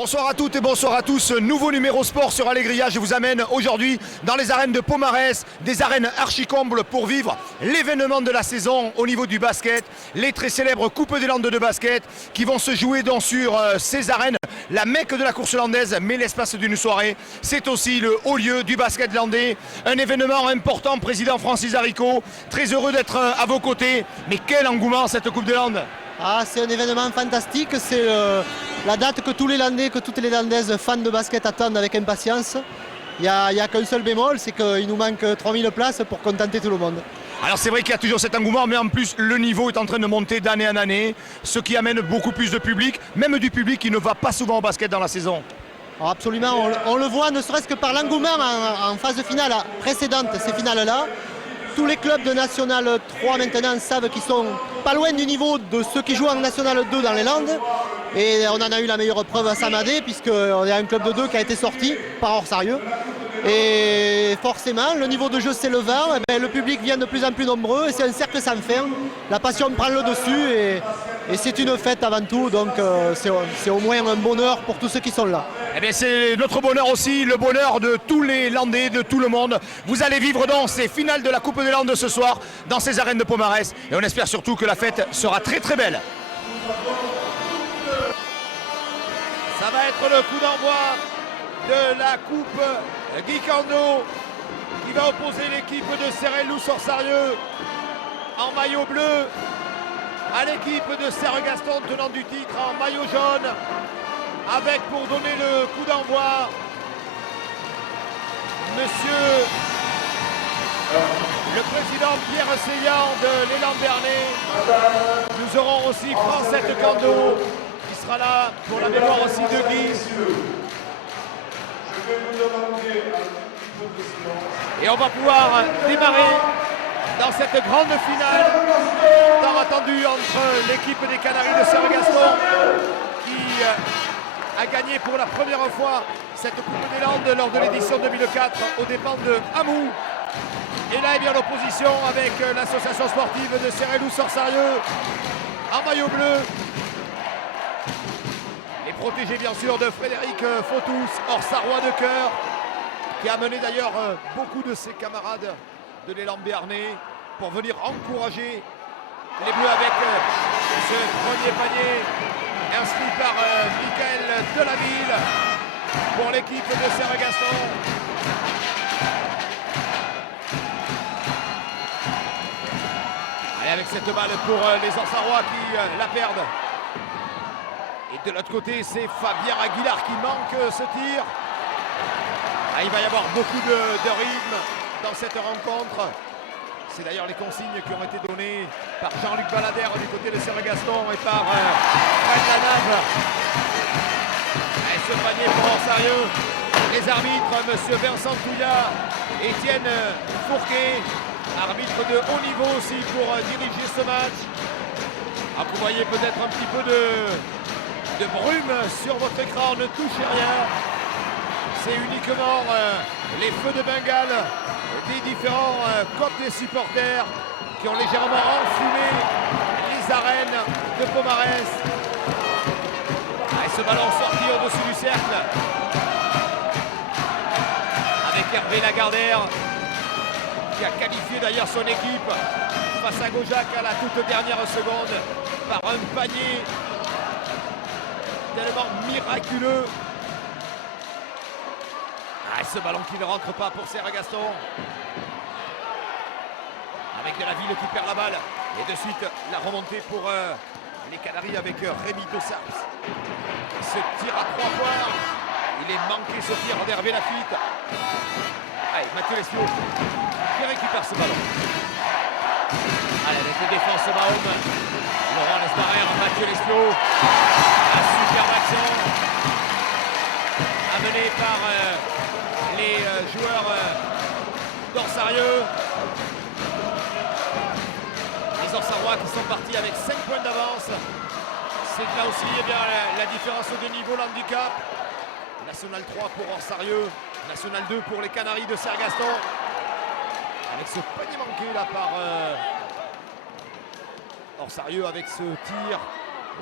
Bonsoir à toutes et bonsoir à tous, nouveau numéro sport sur Allégria. Je vous amène aujourd'hui dans les arènes de Pomarès, des arènes archi-combles pour vivre l'événement de la saison au niveau du basket, les très célèbres Coupes des Landes de basket qui vont se jouer donc sur ces arènes, la mecque de la course landaise, mais l'espace d'une soirée. C'est aussi le haut lieu du basket landais, un événement important, président Francis Haricot, très heureux d'être à vos côtés. Mais quel engouement cette Coupe des Landes! Ah, c'est un événement fantastique, c'est la date que tous les Landais, que toutes les Landaises fans de basket attendent avec impatience. Il n'y a qu'un seul bémol, c'est qu'il nous manque 3000 places pour contenter tout le monde. Alors c'est vrai qu'il y a toujours cet engouement, mais en plus le niveau est en train de monter d'année en année, ce qui amène beaucoup plus de public, même du public qui ne va pas souvent au basket dans la saison. Alors absolument, on le voit ne serait-ce que par l'engouement en phase finale précédente, ces finales-là. Tous les clubs de National 3 maintenant savent qu'ils sont pas loin du niveau de ceux qui jouent en National 2 dans les Landes. Et on en a eu la meilleure preuve à Samadé, puisqu'on est un club de 2 qui a été sorti par Orsarieux. Et forcément, le niveau de jeu s'élevant, le public vient de plus en plus nombreux et c'est un cercle sans fin. La passion prend le dessus et c'est une fête avant tout, donc c'est au moins un bonheur pour tous ceux qui sont là. Eh bien c'est notre bonheur aussi, le bonheur de tous les Landais, de tout le monde. Vous allez vivre donc ces finales de la Coupe des Landes ce soir dans ces arènes de Pomarès et on espère surtout que la fête sera très très belle. Ça va être le coup d'envoi de la Coupe Guy Cando qui va opposer l'équipe de Serrelou-Sorsarieux en maillot bleu à l'équipe de Serre-Gaston tenant du titre en maillot jaune, avec pour donner le coup d'envoi monsieur le président Pierre Seillant de l'élan Bernay. Nous aurons aussi Francette Cando qui sera là pour la mémoire aussi de Guy. Et on va pouvoir démarrer dans cette grande finale tant attendue entre l'équipe des Canaries de Serre-Gaston qui a gagné pour la première fois cette Coupe des Landes lors de l'édition 2004 aux dépens de Hamou. Et là, bien l'opposition avec l'association sportive de Serrelou-Sorsarieux en maillot bleu. Les protégés bien sûr de Frédéric Fautous, Orsarois de cœur, qui a amené d'ailleurs beaucoup de ses camarades de l'élan béarnais pour venir encourager les Bleus avec ce premier panier inscrit par Michael Delaville pour l'équipe de Serre-Gaston. Allez, avec cette balle pour les Orsarois qui la perdent. Et de l'autre côté, c'est Fabien Aguilar qui manque ce tir. Ah, il va y avoir beaucoup de rythme dans cette rencontre. C'est d'ailleurs les consignes qui ont été données par Jean-Luc Baladère du côté de Serre-Gaston et par Fred Lanave. Et ce panier pour Orsarieux. Les arbitres, M. Vincent Touillat, Étienne Fourquet, arbitre de haut niveau aussi pour diriger ce match. Ah, vous voyez peut-être un petit peu de brume sur votre écran, ne touchez rien. C'est uniquement les feux de Bengale des différents copes des supporters qui ont légèrement enfumé les arènes de Pomarès. Et ce ballon sorti au-dessus du cercle avec Hervé Lagardère qui a qualifié d'ailleurs son équipe face à Gaujac à la toute dernière seconde par un panier tellement miraculeux. Ah, ce ballon qui ne rentre pas pour Serre-Gaston. Avec Delaville qui perd la balle. Et de suite la remontée pour les Canaries avec Rémi Dossars. Ce tir à 3 points. Il est manqué ce tir d'Hervé Lafitte. Allez, Mathieu Lespio qui récupère ce ballon. Allez, avec les défenses Mahom. Laurent Lesbarer, Mathieu Lespio. La superbe action amenée par les joueurs d'Orsarieux. Les Orsarois qui sont partis avec 5 points d'avance. C'est là aussi la différence de niveau, l'handicap. National 3 pour Orsarieux, National 2 pour les Canaries de Serre-Gaston. Avec ce panier manqué là par Orsarieux avec ce tir.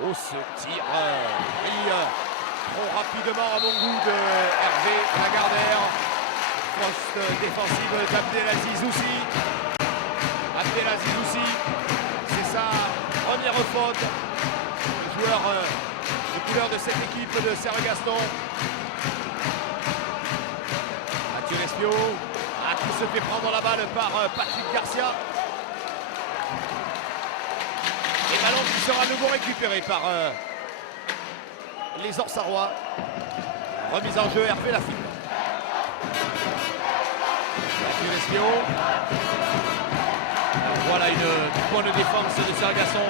Oh, ce tir pris trop rapidement à mon goût de Hervé Lagardère. Poste défensive d'Abdelaziz Oussi. Abdelaziz Oussi, c'est sa première faute. Le joueur de couleur de cette équipe de Serre-Gaston. Mathieu Lespio, qui se fait prendre la balle par Patrick Garcia. Et ballon qui sera à nouveau récupéré par les Orsarois. Remise en jeu, Hervé Lafitte. Mathieu Lespio. Voilà une bonne défense de Serre-Gaston.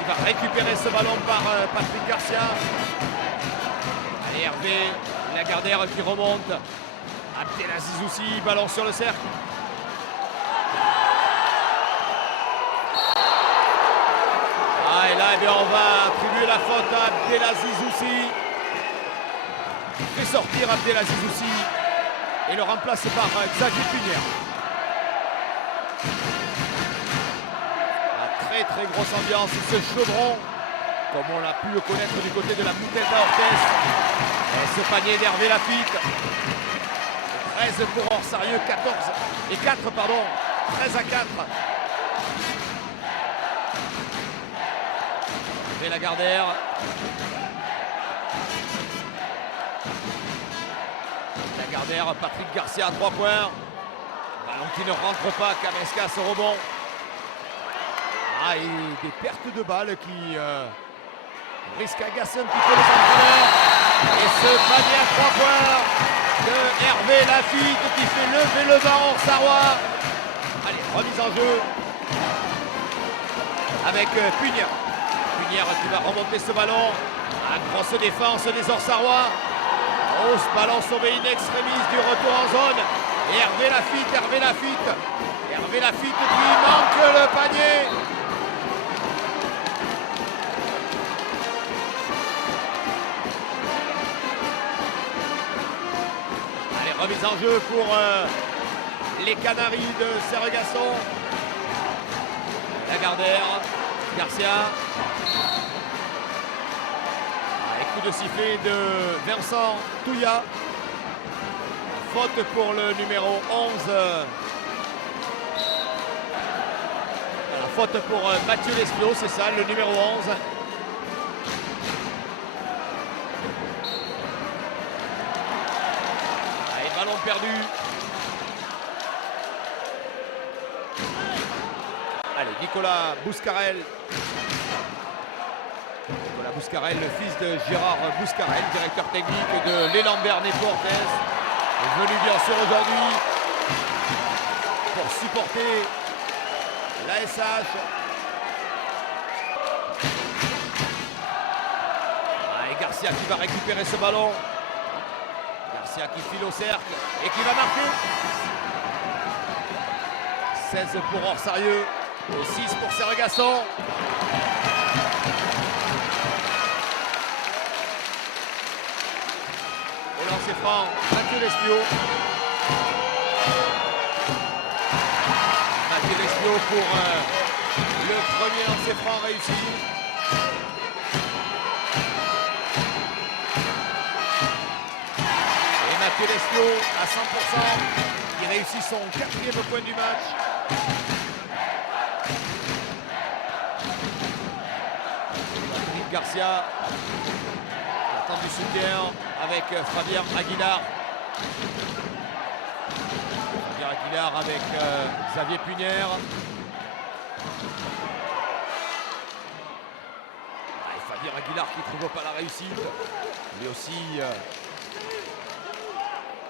Il va récupérer ce ballon par Patrick Garcia. Allez, Hervé Lagardère qui remonte. Abdelaziz Oussi, ballon sur le cercle. Et là, eh bien, on va attribuer la faute à Abdelaziz Oussi. Il fait sortir Abdelaziz Oussi et le remplace par Xavier Punière. Très très grosse ambiance, ce chaudron, comme on l'a pu le connaître du côté de la Moutette à Orthez. Ce panier d'Hervé Lafitte. 13 pour Orsarieux, 14 et 4, pardon, 13 à 4. Hervé Lagardère. Lagardère, Patrick Garcia à 3 points. Ballon qui ne rentre pas, Cabescas au rebond. Et des pertes de balles qui risquent d'agacer un petit peu les entraîneurs. Et ce panier à 3 points de Hervé Lafitte qui fait lever le bas Orsarois. Allez, remise en jeu avec Punière. Punière qui va remonter ce ballon. Grosse défense des Orsarois. Ce ballon sauvé in extremis du retour en zone. Et Hervé Lafitte. Hervé Lafitte qui manque le panier. Remise en jeu pour les Canaries de Serre-Gaston. Lagardère, Garcia. Et coup de sifflet de Vincent Touya. Faute pour le numéro 11. Voilà, faute pour Mathieu Lespio, c'est ça, le numéro 11. Ballon perdu. Allez, Nicolas Bouscarel. Nicolas Bouscarel, le fils de Gérard Bouscarel, directeur technique de l'Élan Bernet Orthez, est venu bien sûr aujourd'hui pour supporter l'ASH. Et Garcia qui va récupérer ce ballon. Garcia qui file au cercle et qui va marquer. 16 pour Orsarieux et 6 pour Serre-Gaston. Au lancer franc, Mathieu Lespio. Mathieu Lespio pour le premier lancer franc réussi. Mathieu Lespio à 100%, qui réussit son 4e point du match. Patrick Garcia qui attend du soutien avec Fabien Aguilar. Fabien Aguilar avec Xavier Punière. Et Fabien Aguilar qui ne trouve pas la réussite. Lui aussi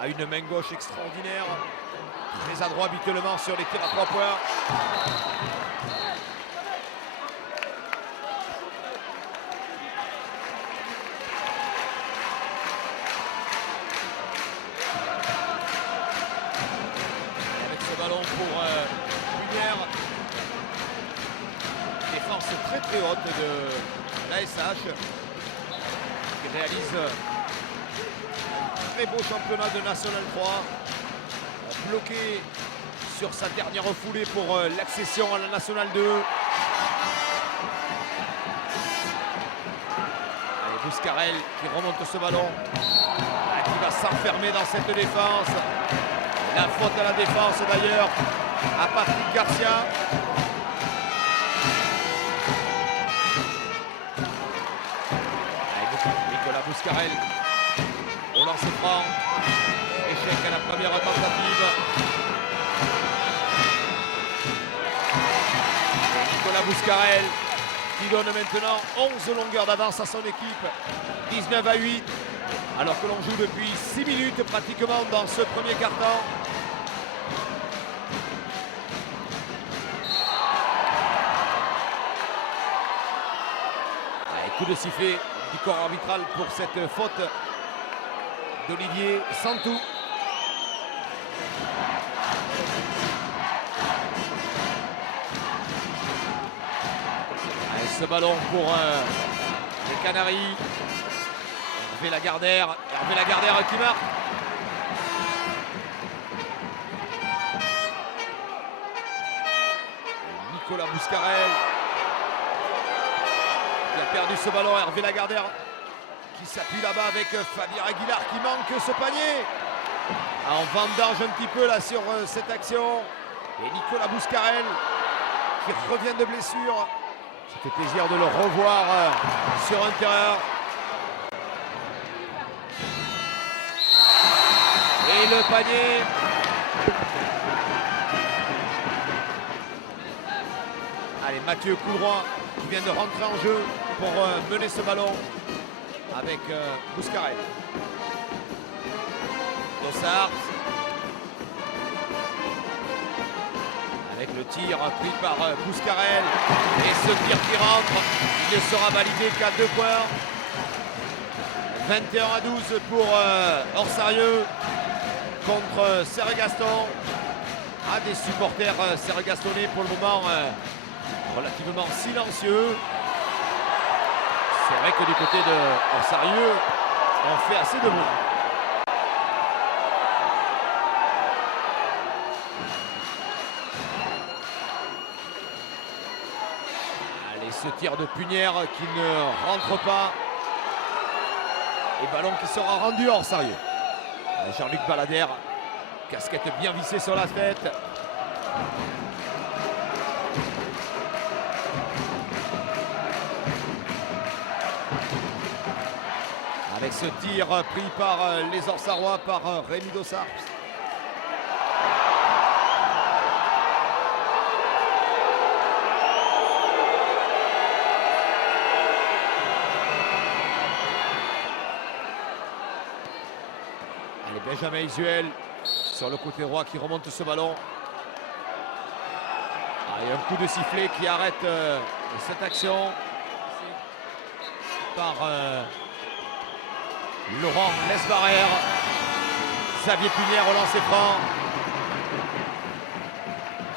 a une main gauche extraordinaire, très adroit habituellement sur les tirs à 3 points. Avec ce ballon pour Punière. Défense très très haute de l'ASH qui réalise très beau championnat de National 3, bloqué sur sa dernière foulée pour l'accession à la National 2. Allez, Bouscarel qui remonte ce ballon, qui va s'enfermer dans cette défense. La faute à la défense d'ailleurs à Patrick Garcia. Nicolas Bouscarel au lancer franc. Échec à la première tentative. Nicolas Bouscarel qui donne maintenant 11 longueurs d'avance à son équipe. 19-8. Alors que l'on joue depuis 6 minutes pratiquement dans ce premier quart-temps. Coup de sifflet du corps arbitral pour cette faute d'Olivier Santou. Allez, ce ballon pour les Canaries. Hervé Lagardère qui marque. Nicolas Bouscarel qui a perdu ce ballon. Hervé Lagardère qui s'appuie là-bas avec Fabien Aguilar qui manque ce panier. En vendange un petit peu là sur cette action. Et Nicolas Bouscarel qui revient de blessure. Ça fait plaisir de le revoir sur un terrain. Et le panier. Allez, Mathieu Coudroy qui vient de rentrer en jeu pour mener ce ballon avec Bouscarel. Dossard. Avec le tir pris par Bouscarel. Et ce tir qui rentre, il ne sera validé qu'à 2 points. 21-12 pour Orsarieux contre Serre-Gaston. Des supporters serre-gastonnais pour le moment relativement silencieux. C'est vrai que du côté de Orsarieux, on fait assez de bruit. Allez, ce tir de Punière qui ne rentre pas. Et ballon qui sera rendu à Orsarieux. Jean-Luc Baladère, casquette bien vissée sur la tête. Avec ce tir pris par les Orsarois, par Rémi Dossard. Allez, Benjamin Isuel sur le côté droit qui remonte ce ballon. Et un coup de sifflet qui arrête cette action par Laurent Lesbarère. Xavier Punière au lancer franc.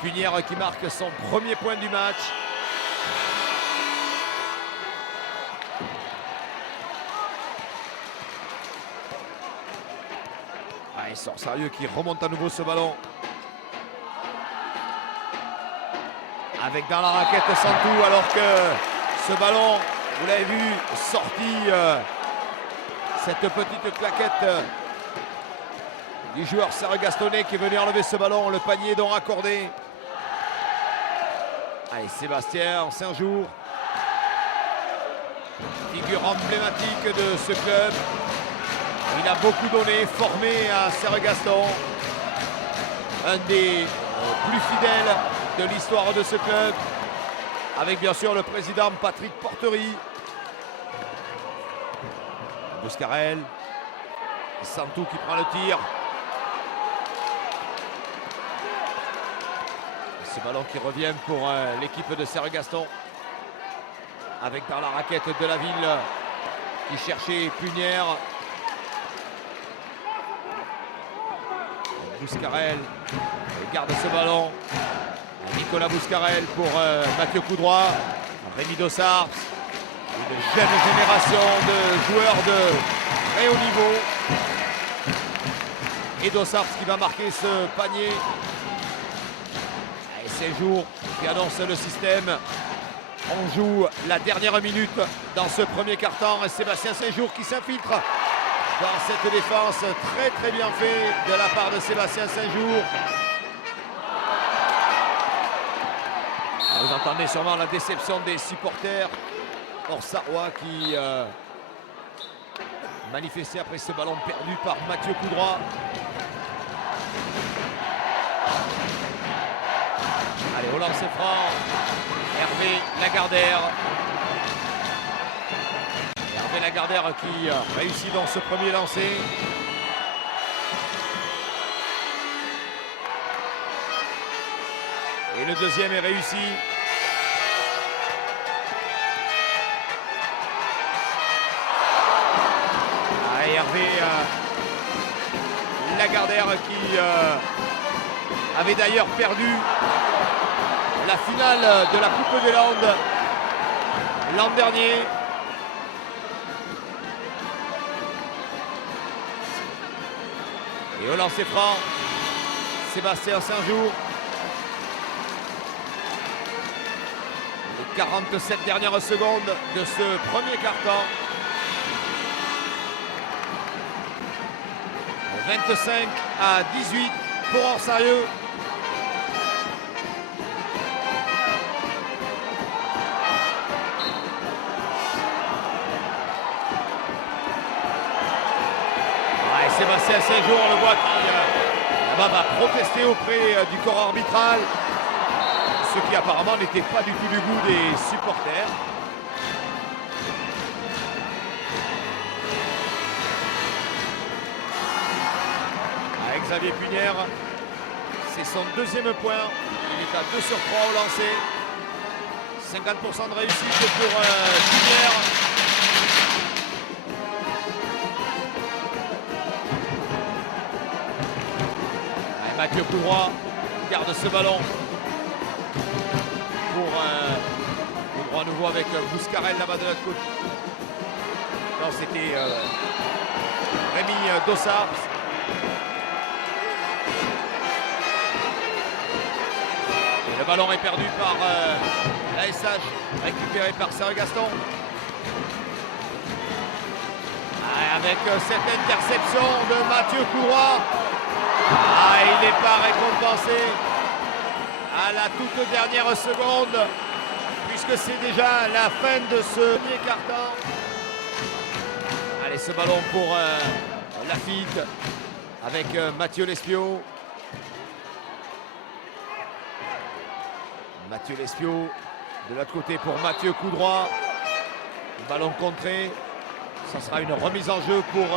Punière qui marque son premier point du match. Il sort sérieux qui remonte à nouveau ce ballon. Avec dans la raquette Santou, alors que ce ballon, vous l'avez vu, sorti cette petite claquette du joueur serre-gastonnais qui est venu enlever ce ballon, le panier donc raccordé. Allez, Sébastien Saint-Jour, figure emblématique de ce club. Il a beaucoup donné, formé à Serre-Gaston, un des plus fidèles de l'histoire de ce club, avec bien sûr le président Patrick Porterie. Bouscarel, Santou qui prend le tir. Ce ballon qui revient pour l'équipe de Serre-Gaston, avec dans la raquette de la ville qui cherchait Punière. Bouscarel garde ce ballon. Nicolas Bouscarel pour Mathieu Coudroy. Rémi Dossard. Une jeune génération de joueurs de très haut niveau. Et Dossard qui va marquer ce panier. Et Séjour qui annonce le système. On joue la dernière minute dans ce premier quart-temps. Sébastien Saint-Jour qui s'infiltre dans cette défense. Très très bien fait de la part de Sébastien Saint-Jour. Vous entendez sûrement la déception des supporters orsarois qui manifestaient après ce ballon perdu par Mathieu Coudroy. Allez, au lancer franc, Hervé Lagardère. Hervé Lagardère qui réussit dans ce premier lancer. Et le deuxième est réussi. Hervé Lagardère qui avait d'ailleurs perdu la finale de la Coupe des Landes l'an dernier. Et au lancer franc, Sébastien Saint-Jour. Les 47 dernières secondes de ce premier quart-temps. 25 à 18 pour Orsarieux. Sébastien Saint-Jour, on le voit qui là-bas va protester auprès du corps arbitral, ce qui apparemment n'était pas du tout du goût des supporters. Xavier Punière, c'est son deuxième point. Il est à 2 sur 3 au lancer. 50% de réussite pour Punière. Mathieu Coudroy garde ce ballon pour Coudroy à nouveau avec Bouscarel là-bas de l'autre côté. Non, c'était Rémi Dossard. Et le ballon est perdu par l'ASH, récupéré par Serge Gaston. Avec cette interception de Mathieu Coudroy. Il n'est pas récompensé à la toute dernière seconde, puisque c'est déjà la fin de ce premier quart-temps. Allez, ce ballon pour Lafitte avec Mathieu Lespio. Mathieu Lespio de l'autre côté pour Mathieu Coudroy. Ballon contré. Ça sera une remise en jeu pour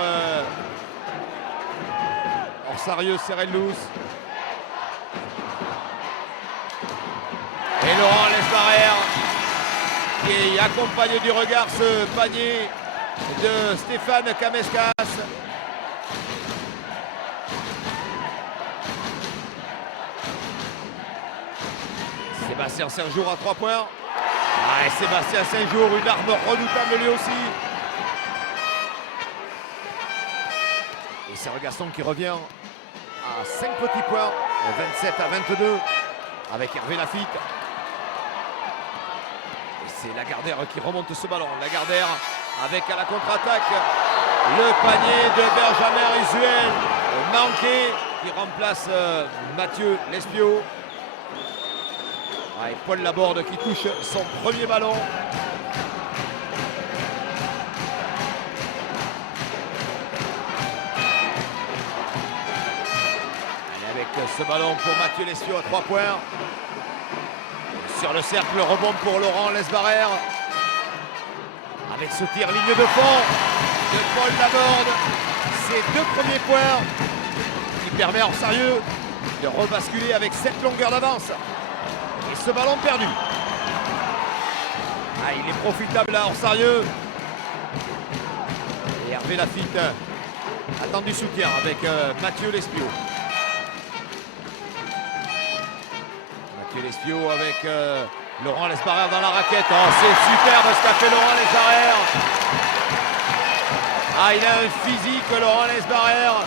Orsarieux Serrellous. Et Laurent Lesbarère qui accompagne du regard ce panier de Stéphane Kameskas. Sébastien Saint-Jour à 3 points. Et Sébastien Saint-Jour, une arme redoutable lui aussi. Et Serge Gaston qui revient à 5 petits points, 27 à 22 avec Hervé Lafitte. Et c'est Lagardère qui remonte ce ballon. Lagardère avec à la contre-attaque le panier de Benjamin Usuel manqué qui remplace Mathieu Lespio. Et Paul Laborde qui touche son premier ballon. Ce ballon pour Mathieu Lespio à 3 points. Sur le cercle, rebond pour Laurent Lesbarère. Avec ce tir ligne de fond de Paul Laborde. Ses 2 premiers points qui permet à Orsarieux de rebasculer avec 7 longueurs d'avance. Et ce ballon perdu. Il est profitable à Orsarieux. Et Hervé Lafitte attend du soutien avec Mathieu Lespio. Lespio avec Laurent Lesbarère dans la raquette. Oh, c'est superbe ce qu'a fait Laurent Lesbarère. Il a un physique, Laurent Lesbarère.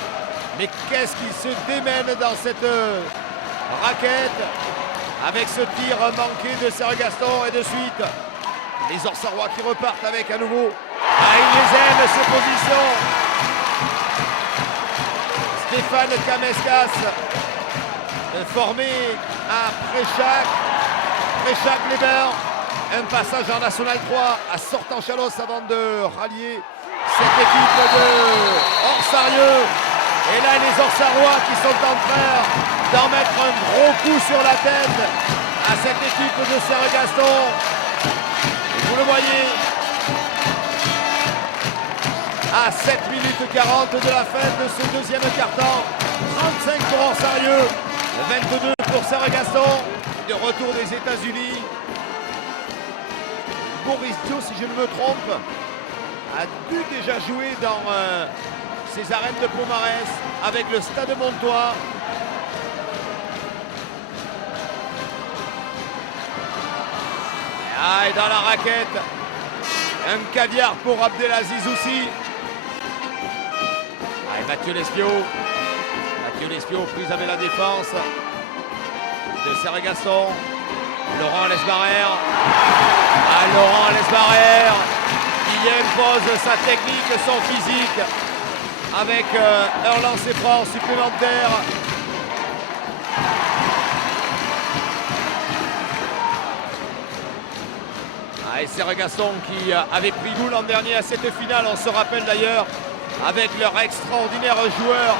Mais qu'est-ce qu'il se démène dans cette raquette avec ce tir manqué de Serge Gaston et de suite Les Orsarois qui repartent avec à nouveau. Ah, ils les aiment, ces positions. Stéphane Kameskas, formé à Préchac-Leber. Un passage en National 3 à Sortan-Chalos avant de rallier cette équipe de Orsarieux. Et là, les Orsarois qui sont en train d'en mettre un gros coup sur la tête à cette équipe de Serre-Gaston. Vous le voyez, à 7 minutes 40 de la fin de ce deuxième quart-temps. 35 pour Orsarieux, 22 pour Serre-Gaston. De retour des États-Unis. Boris Dio, si je ne me trompe, a dû déjà jouer dans ces arènes de Pomarès avec le Stade Montois. Ah, et dans la raquette, un caviar pour Abdelaziz aussi. Ah, et Mathieu Lespio prise avec la défense de Serre-Gaston. Laurent Lesbarère. Ah, Laurent Lesbarère qui impose sa technique, son physique avec un lancer franc supplémentaire. Ah, et Serre-Gaston qui avait pris goût l'an dernier à cette finale, on se rappelle d'ailleurs, avec leur extraordinaire joueur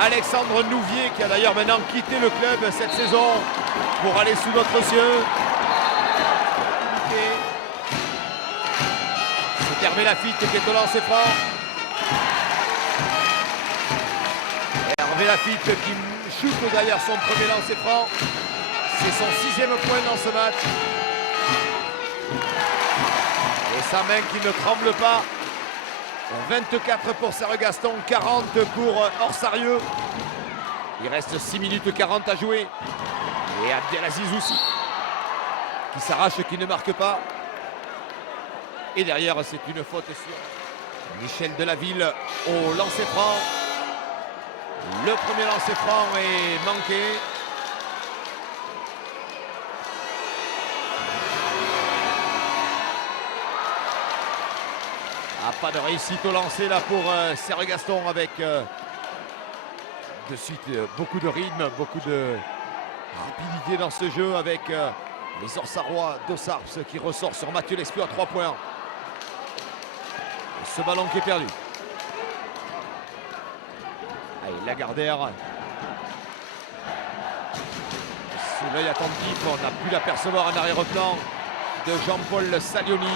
Alexandre Nouvier qui a d'ailleurs maintenant quitté le club cette saison pour aller sous notre cieux. C'est Hervé Lafitte qui est au lancer franc. Hervé Lafitte qui shoot d'ailleurs son premier lancer franc. C'est son 6e point dans ce match. Et sa main qui ne tremble pas. 24 pour Serre-Gaston, 40 pour Orsarieux. Il reste 6 minutes 40 à jouer. Et Abdelaziz aussi, qui s'arrache, qui ne marque pas. Et derrière, c'est une faute sur Michel Delaville au lancer franc. Le premier lancer franc est manqué. Ah, pas de réussite au lancer là pour Serre-Gaston avec de suite beaucoup de rythme, beaucoup de rapidité dans ce jeu avec les Orsarois d'Ossarps qui ressort sur Mathieu Lespio à 3 points. Ce ballon qui est perdu. Allez, Lagardère. Sous l'œil attentif, on a pu l'apercevoir en arrière-plan de Jean-Paul Salioni.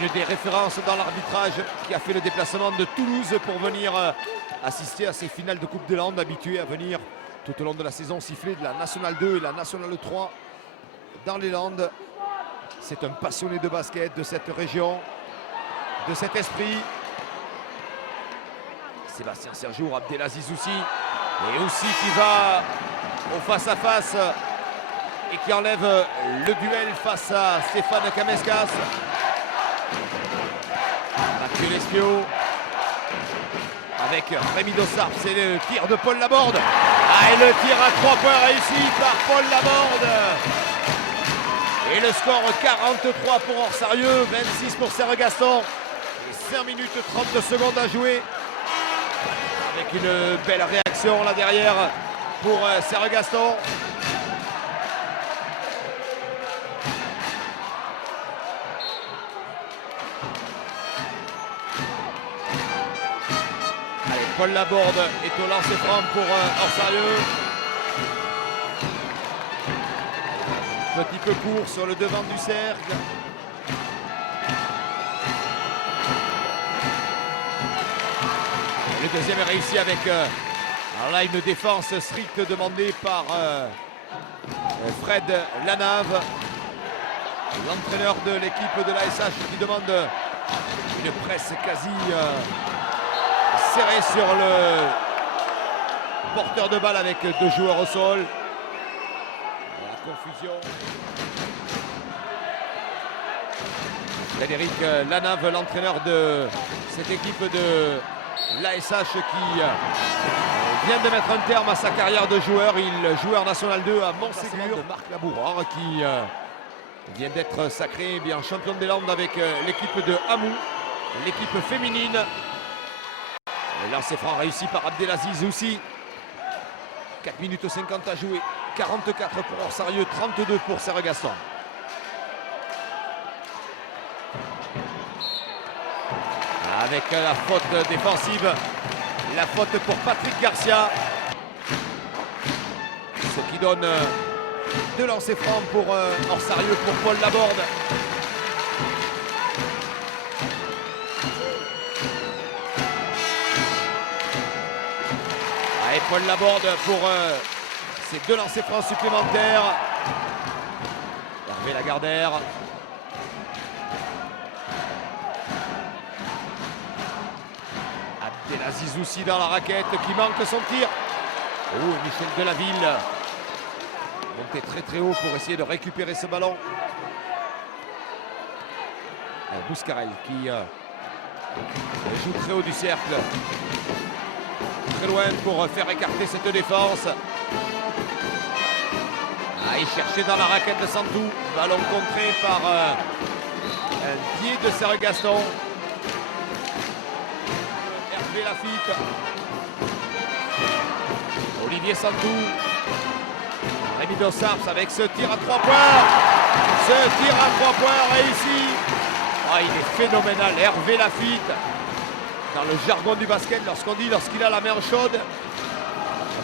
Une des références dans l'arbitrage qui a fait le déplacement de Toulouse pour venir assister à ces finales de Coupe des Landes, habitué à venir tout au long de la saison siffler de la Nationale 2 et la Nationale 3 dans les Landes. C'est un passionné de basket de cette région, de cet esprit. Sébastien Sergiour, Abdelaziz aussi, et aussi qui va au face-à-face et qui enlève le duel face à Stéphane Kameskas. Mathieu Lespio avec Rémi Dossard, c'est le tir de Paul Laborde. Ah, et le tir à 3 points réussi par Paul Laborde. Et le score 43 pour Orsarieux, 26 pour Serre-Gaston. 5 minutes 30 secondes à jouer. Avec une belle réaction là derrière pour Serre-Gaston. Allez, Paul Laborde est au lancer franc pour Orsarieux. Petit peu court sur le devant du cercle. Le deuxième est réussi avec alors là une défense stricte demandée par Fred Lanave, l'entraîneur de l'équipe de l'ASH qui demande une presse quasi serrée sur le porteur de balle avec 2 joueurs au sol. La confusion. Frédéric Lanave, l'entraîneur de cette équipe de l'ASH qui vient de mettre un terme à sa carrière de joueur. Il jouait en National 2 à Montségur. De Marc Labourard qui vient d'être sacré eh bien, champion des Landes avec l'équipe de Hamou, l'équipe féminine. Le lancer franc réussi par Abdelaziz aussi. 4 minutes 50 à jouer. 44 pour Orsarieux, 32 pour Serre-Gaston. Avec la faute défensive, la faute pour Patrick Garcia. Ce qui donne 2 lancers francs pour Orsarieux, pour Paul Laborde. Et Paul Laborde pour ses 2 lancers francs supplémentaires. Hervé Lagardère. Abdelaziz aussi dans la raquette qui manque son tir. Oh, Michel Delaville monté très très haut pour essayer de récupérer ce ballon. Bouscarel qui joue très haut du cercle. Très loin pour faire écarter cette défense. Il cherchait dans la raquette de Santou. Ballon contré par un pied de Serre-Gaston. Hervé Lafitte. Olivier Santou. Rémi Dossarps avec ce tir à 3 points. Ce tir à 3 points réussi. Il est phénoménal. Hervé Lafitte. Dans le jargon du basket, lorsqu'il a la main chaude,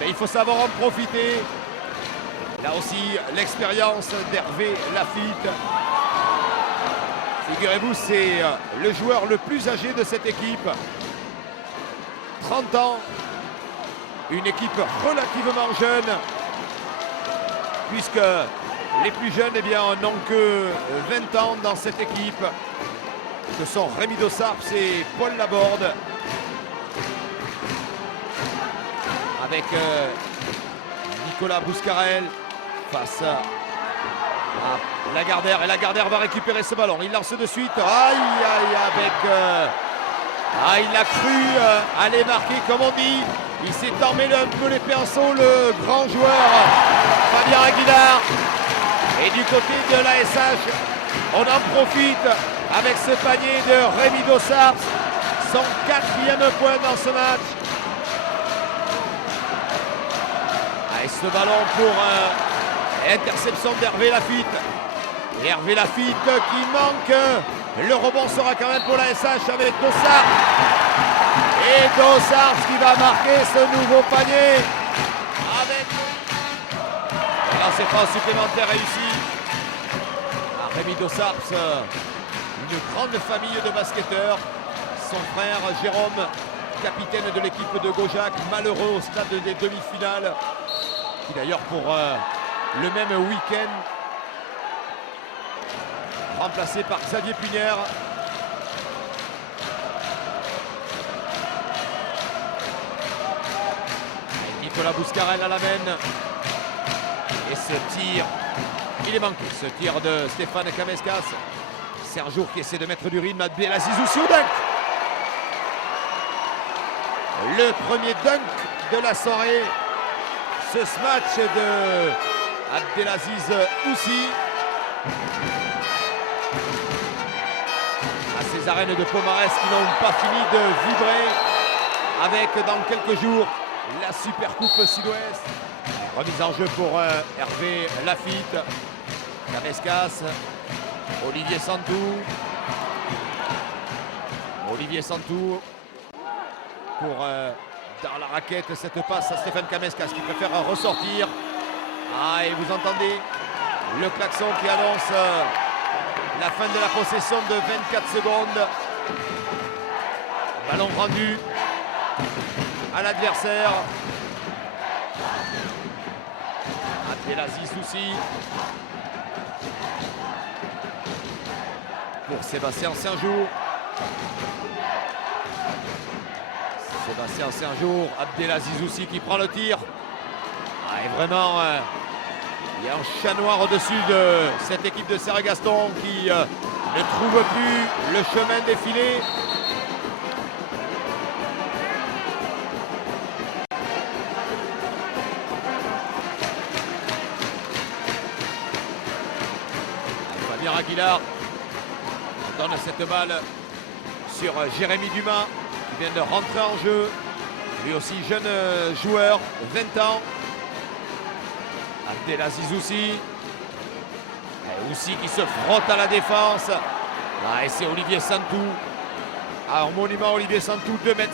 il faut savoir en profiter. Là aussi, l'expérience d'Hervé Lafitte. Figurez-vous, c'est le joueur le plus âgé de cette équipe. 30 ans. Une équipe relativement jeune. Puisque les plus jeunes n'ont que 20 ans dans cette équipe. Ce sont Rémi Dossarps et Paul Laborde. Avec Nicolas Bouscarel face à Lagardère. Et Lagardère va récupérer ce ballon. Il lance de suite. Il a cru aller marquer, comme on dit. Il s'est emmêlé un peu les pinceaux, le grand joueur Fabien Aguilar. Et du côté de l'ASH, on en profite avec ce panier de Rémi Dossarps, son 4e point dans ce match. Et ce ballon pour interception d'Hervé Lafitte. Et Hervé Lafitte qui manque. Le rebond sera quand même pour la SH avec Dossarps. Et Dossarps qui va marquer ce nouveau panier. Avec un lancer franc supplémentaire réussi. Rémi Dossarps, une grande famille de basketteurs. Son frère Jérôme, capitaine de l'équipe de Gaujac, malheureux au stade des demi-finales. Qui d'ailleurs pour le même week-end, remplacé par Xavier Punière. Nicolas Bouscarel à la main. Et ce tir, il est manqué. Ce tir de Stéphane Kameskas. Sergio qui essaie de mettre du rythme. Abdelaziz aussi au dunk. Le premier dunk de la soirée. Ce match de Abdelaziz Oussi. À ces arènes de Pomarès qui n'ont pas fini de vibrer avec dans quelques jours la Supercoupe Sud-Ouest. Remise en jeu pour Hervé Lafitte, Kameskas, Olivier Santou. Olivier Santou pour dans la raquette cette passe à Stéphane Kameskas qui préfère ressortir. Et vous entendez le klaxon qui annonce la fin de la possession de 24 secondes. Ballon rendu à l'adversaire. Abdelaziz aussi. Pour Sébastien Saint-Jour. Sébastien Saint-Jour, Abdelaziz aussi qui prend le tir. Et vraiment, il y a un chat noir au-dessus de cette équipe de Serre-Gaston qui ne trouve plus le chemin défilé. Fabien Aguilar donne cette balle sur Jérémy Dumas qui vient de rentrer en jeu. Lui aussi jeune joueur, 20 ans. Abdelaziz Oussi. Oussi qui se frotte à la défense. Et c'est Olivier Santou. Alors monument Olivier Santou, 2,03 m.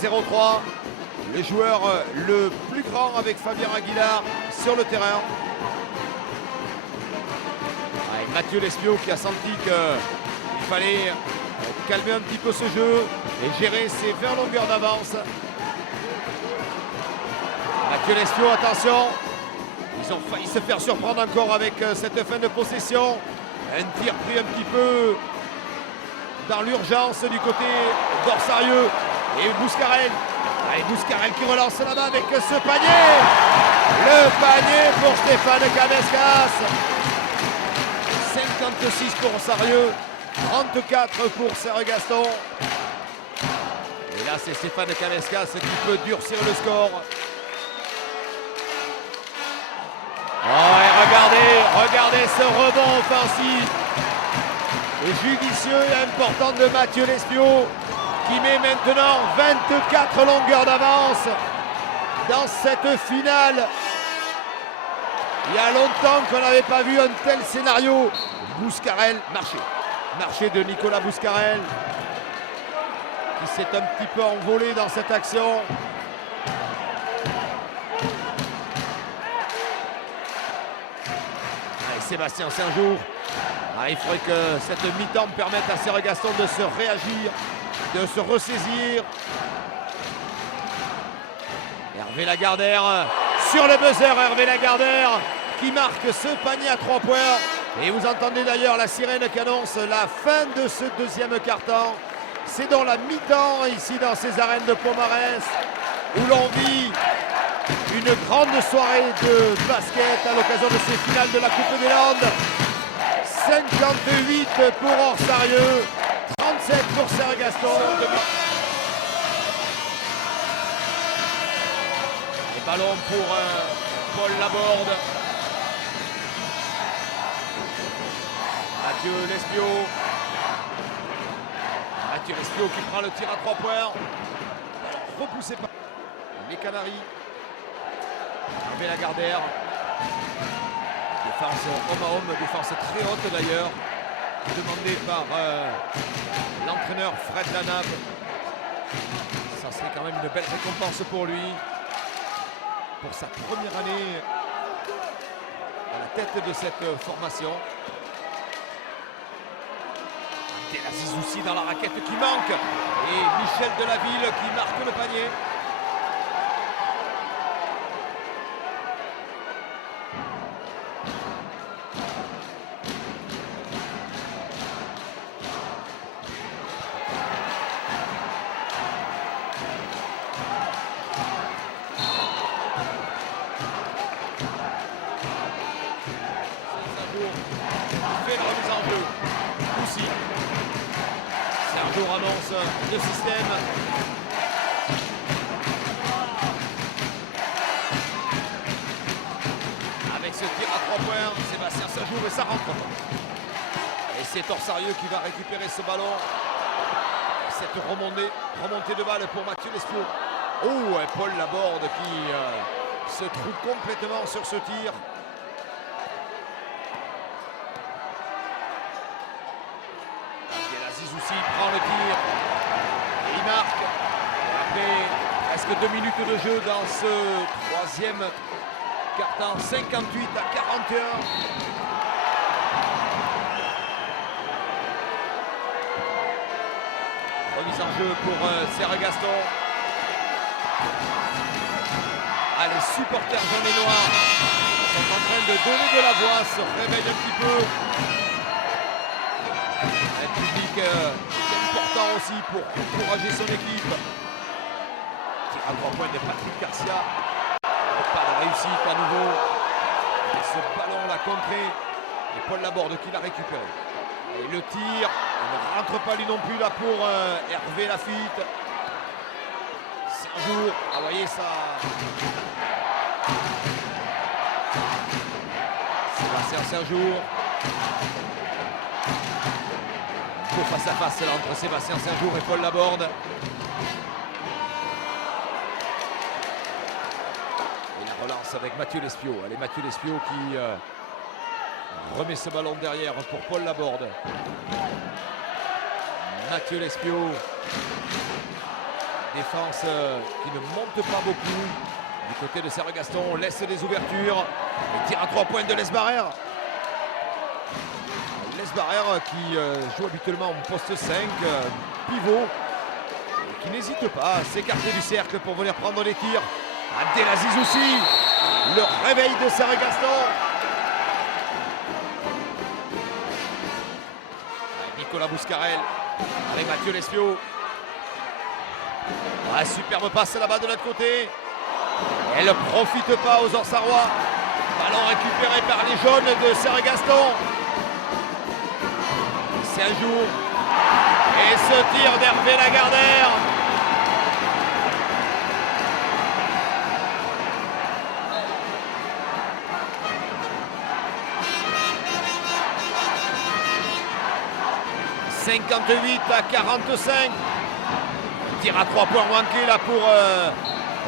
Le joueur le plus grand avec Fabien Aguilar sur le terrain. Mathieu Lespio qui a senti qu'il fallait calmer un petit peu ce jeu et gérer ses 20 longueurs d'avance. Mathieu Lespio, attention, ils ont failli se faire surprendre encore avec cette fin de possession. Un tir pris un petit peu dans l'urgence du côté d'Orsarieux et Bouscarel. Allez, Bouscarel qui relance là-bas avec ce panier. Le panier pour Stéphane Cabescas. 56 pour Orsarieux, 34 pour Serre Gaston. Et là, c'est Stéphane Cabescas qui peut durcir le score. Oh, et regardez ce rebond offensif. Et judicieux et important de Mathieu Lespio qui met maintenant 24 longueurs d'avance dans cette finale. Il y a longtemps qu'on n'avait pas vu un tel scénario. Bouscarel, marché de Nicolas Bouscarel qui s'est un petit peu envolé dans cette action. Allez, Sébastien Saint-Jour. Il faudrait que cette mi-temps permette à Serre Gaston de se réagir, de se ressaisir. Hervé Lagardère sur le buzzer, Hervé Lagardère qui marque ce panier à 3 points. Et vous entendez d'ailleurs la sirène qui annonce la fin de ce deuxième quart-temps. C'est dans la mi-temps ici dans ces arènes de Pomarès où l'on vit une grande soirée de basket à l'occasion de ces finales de la Coupe des Landes. 58 pour Orsarieux, 37 pour Serre Gaston. Et ballon pour Paul Laborde. Mathieu Lespio. Mathieu Lespio qui prend le tir à 3 points. Repoussé par les Canaries. Hervé Lagardère. Défense homme à homme, défense très haute d'ailleurs. Demandée par l'entraîneur Fred Lanab. Ça serait quand même une belle récompense pour lui. Pour sa première année à la tête de cette formation. Abdelaziz Oussi dans la raquette qui manque. Et Michel Delaville qui marque le panier. Fait la remise en jeu. Oussi. Sergio annonce le système. Avec ce tir à 3 points, Sébastien Saint-Jour et ça rentre. Et c'est Orsarieux qui va récupérer ce ballon. Cette remontée de balle pour Mathieu Lespio. Oh, et Paul Laborde qui se trouve complètement sur ce tir. Abdelaziz Oussi prend le tir et il marque. Après presque 2 minutes de jeu dans ce troisième quart-temps, 58 à 41. Remise en jeu pour Serre Gaston. Les supporters jaunes et noirs sont en train de donner de la voix, se réveillent un petit peu. Un public important aussi pour encourager son équipe. Tir à 3 points de Patrick Garcia. Pas de réussite à nouveau. Et ce ballon l'a contré. Et Paul Laborde qui l'a récupéré. Et le tir ne rentre pas lui non plus là pour Hervé Lafitte. Sergio, vous voyez ça. Sébastien Sergio. Beau face à face là entre Sébastien Saint-Jour et Paul Laborde. Et la relance avec Mathieu Lespio. Allez, Mathieu Lespio qui remet ce ballon derrière pour Paul Laborde. Mathieu Lespio. Défense qui ne monte pas beaucoup. Du côté de Serre-Gaston, on laisse des ouvertures. Le tir à 3 points de Les Barrère. Les Barrère qui joue habituellement en poste 5, pivot. Et qui n'hésite pas à s'écarter du cercle pour venir prendre les tirs. Abdelaziz aussi. Le réveil de Serre-Gaston. Nicolas Bouscarel. Allez, Mathieu Lespio. Ah, superbe passe là-bas de l'autre côté. Elle ne profite pas aux Orsarois. Ballon récupéré par les jaunes de Serre-Gaston. Saint-Jour. Et ce tir d'Hervé Lagardère. « 58-45. Tir à 3 points manqué là pour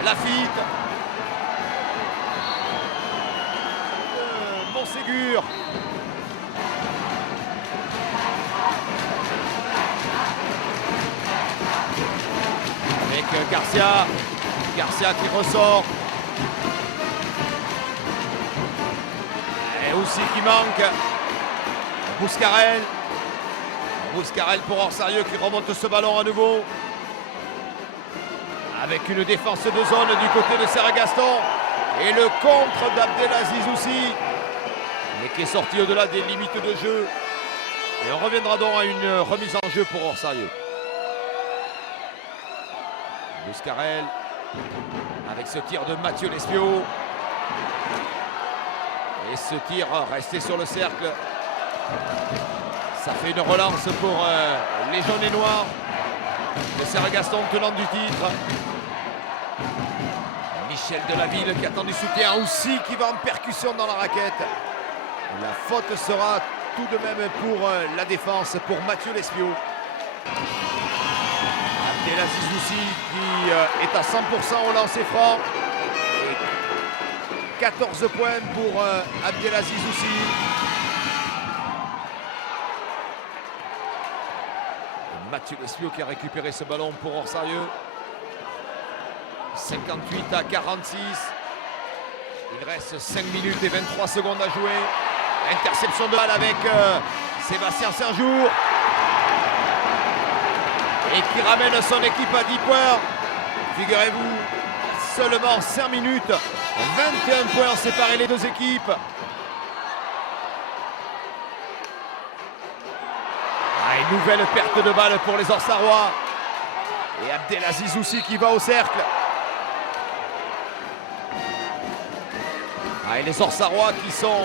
Lafitte. Montségur. Avec Garcia. Garcia qui ressort. Et aussi qui manque. Bouscarel. Bouscarel pour Orsarieux qui remonte ce ballon à nouveau. Avec une défense de zone du côté de Serre-Gaston. Et le contre d'Abdelaziz aussi. Mais qui est sorti au-delà des limites de jeu. Et on reviendra donc à une remise en jeu pour Orsarieux. Bouscarel. Avec ce tir de Mathieu Lespio. Et ce tir resté sur le cercle. Ça fait une relance pour les jaunes et noirs. Le Serre-Gaston tenant du titre. Michel Delaville qui attend du soutien aussi, qui va en percussion dans la raquette. La faute sera tout de même pour la défense, pour Mathieu Lespio. Abdelaziz aussi qui est à 100% au lancer franc. Et 14 points pour Abdelaziz aussi. Mathieu Lespio qui a récupéré ce ballon pour Orsarieux. 58-46. Il reste 5 minutes et 23 secondes à jouer. Interception de balle avec Sébastien Saint-Jour. Et qui ramène son équipe à 10 points. Figurez-vous, seulement 5 minutes. 21 points séparés les deux équipes. Une nouvelle perte de balle pour les Orsarois. Et Abdelaziz aussi qui va au cercle. Et les Orsarois qui sont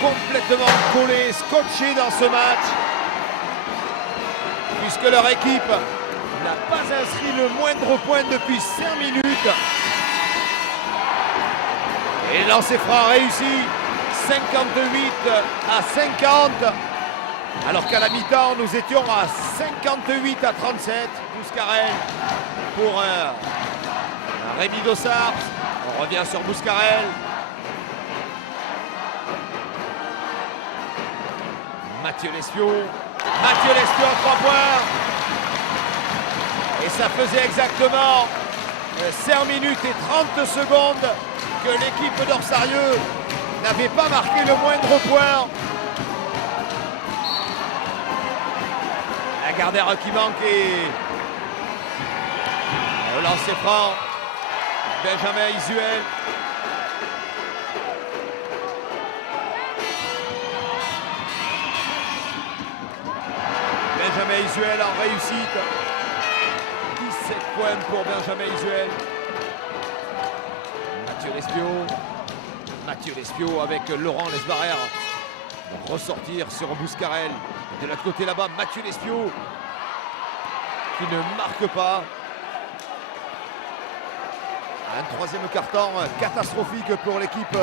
complètement collés, scotchés dans ce match. Puisque leur équipe n'a pas inscrit le moindre point depuis 5 minutes. Et le lancer franc réussi. 58-50. Alors qu'à la mi-temps, nous étions à 58-37. Bouscarel pour Rémi Dossard. On revient sur Bouscarel. Mathieu Lespio. Mathieu Lespio à 3 points. Et ça faisait exactement 5 minutes et 30 secondes que l'équipe d'Orsarieux n'avait pas marqué le moindre point. Lagardère qui manque et le lancer franc. Benjamin Isuel. Benjamin Isuel en réussite. 17 points pour Benjamin Isuel. Mathieu Lespio. Mathieu Lespio avec Laurent Lesbarrère. Ressortir sur Bouscarel. De l'autre côté là-bas, Mathieu Lespio qui ne marque pas. Un troisième quart-temps catastrophique pour l'équipe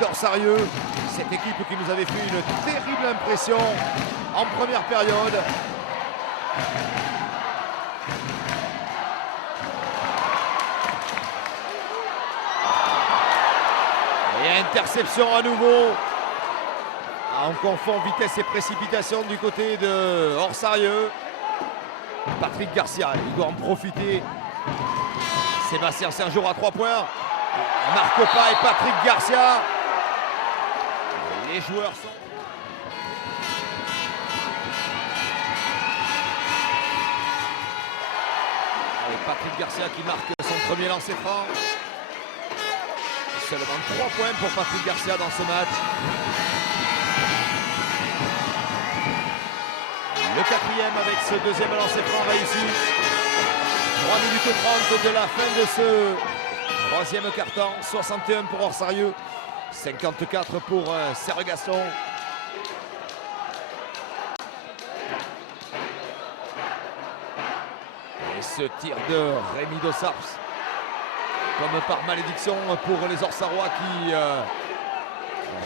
d'Orsarieux. Cette équipe qui nous avait fait une terrible impression en première période. Et interception à nouveau. On confond vitesse et précipitation du côté de Orsarieux. Patrick Garcia, il doit en profiter. Sébastien Saint-Jour à 3 points. Marque pas et Patrick Garcia. Les joueurs sont... Et Patrick Garcia qui marque son premier lancer franc. Seulement 3 points pour Patrick Garcia dans ce match. Le quatrième avec ce deuxième lancer franc réussi. 3 minutes 30 de la fin de ce troisième quart-temps. 61 pour Orsarieux, 54 pour Serre-Gaston. Et ce tir de Rémi Dossarps, comme par malédiction pour les Orsarois qui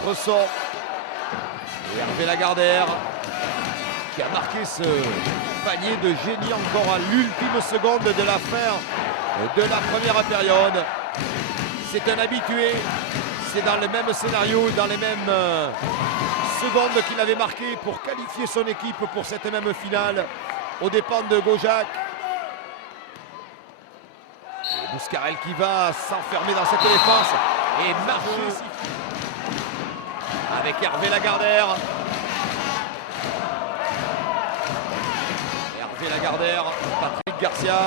ressort. Et Hervé Lagardère qui a marqué ce panier de génie encore à l'ultime seconde de la fin de la première période. C'est un habitué, c'est dans le même scénario, dans les mêmes secondes qu'il avait marqué pour qualifier son équipe pour cette même finale aux dépens de Gaujac. Bouscarel qui va s'enfermer dans cette défense et marcher avec Hervé Lagardère. Hervé Lagardère, Patrick Garcia.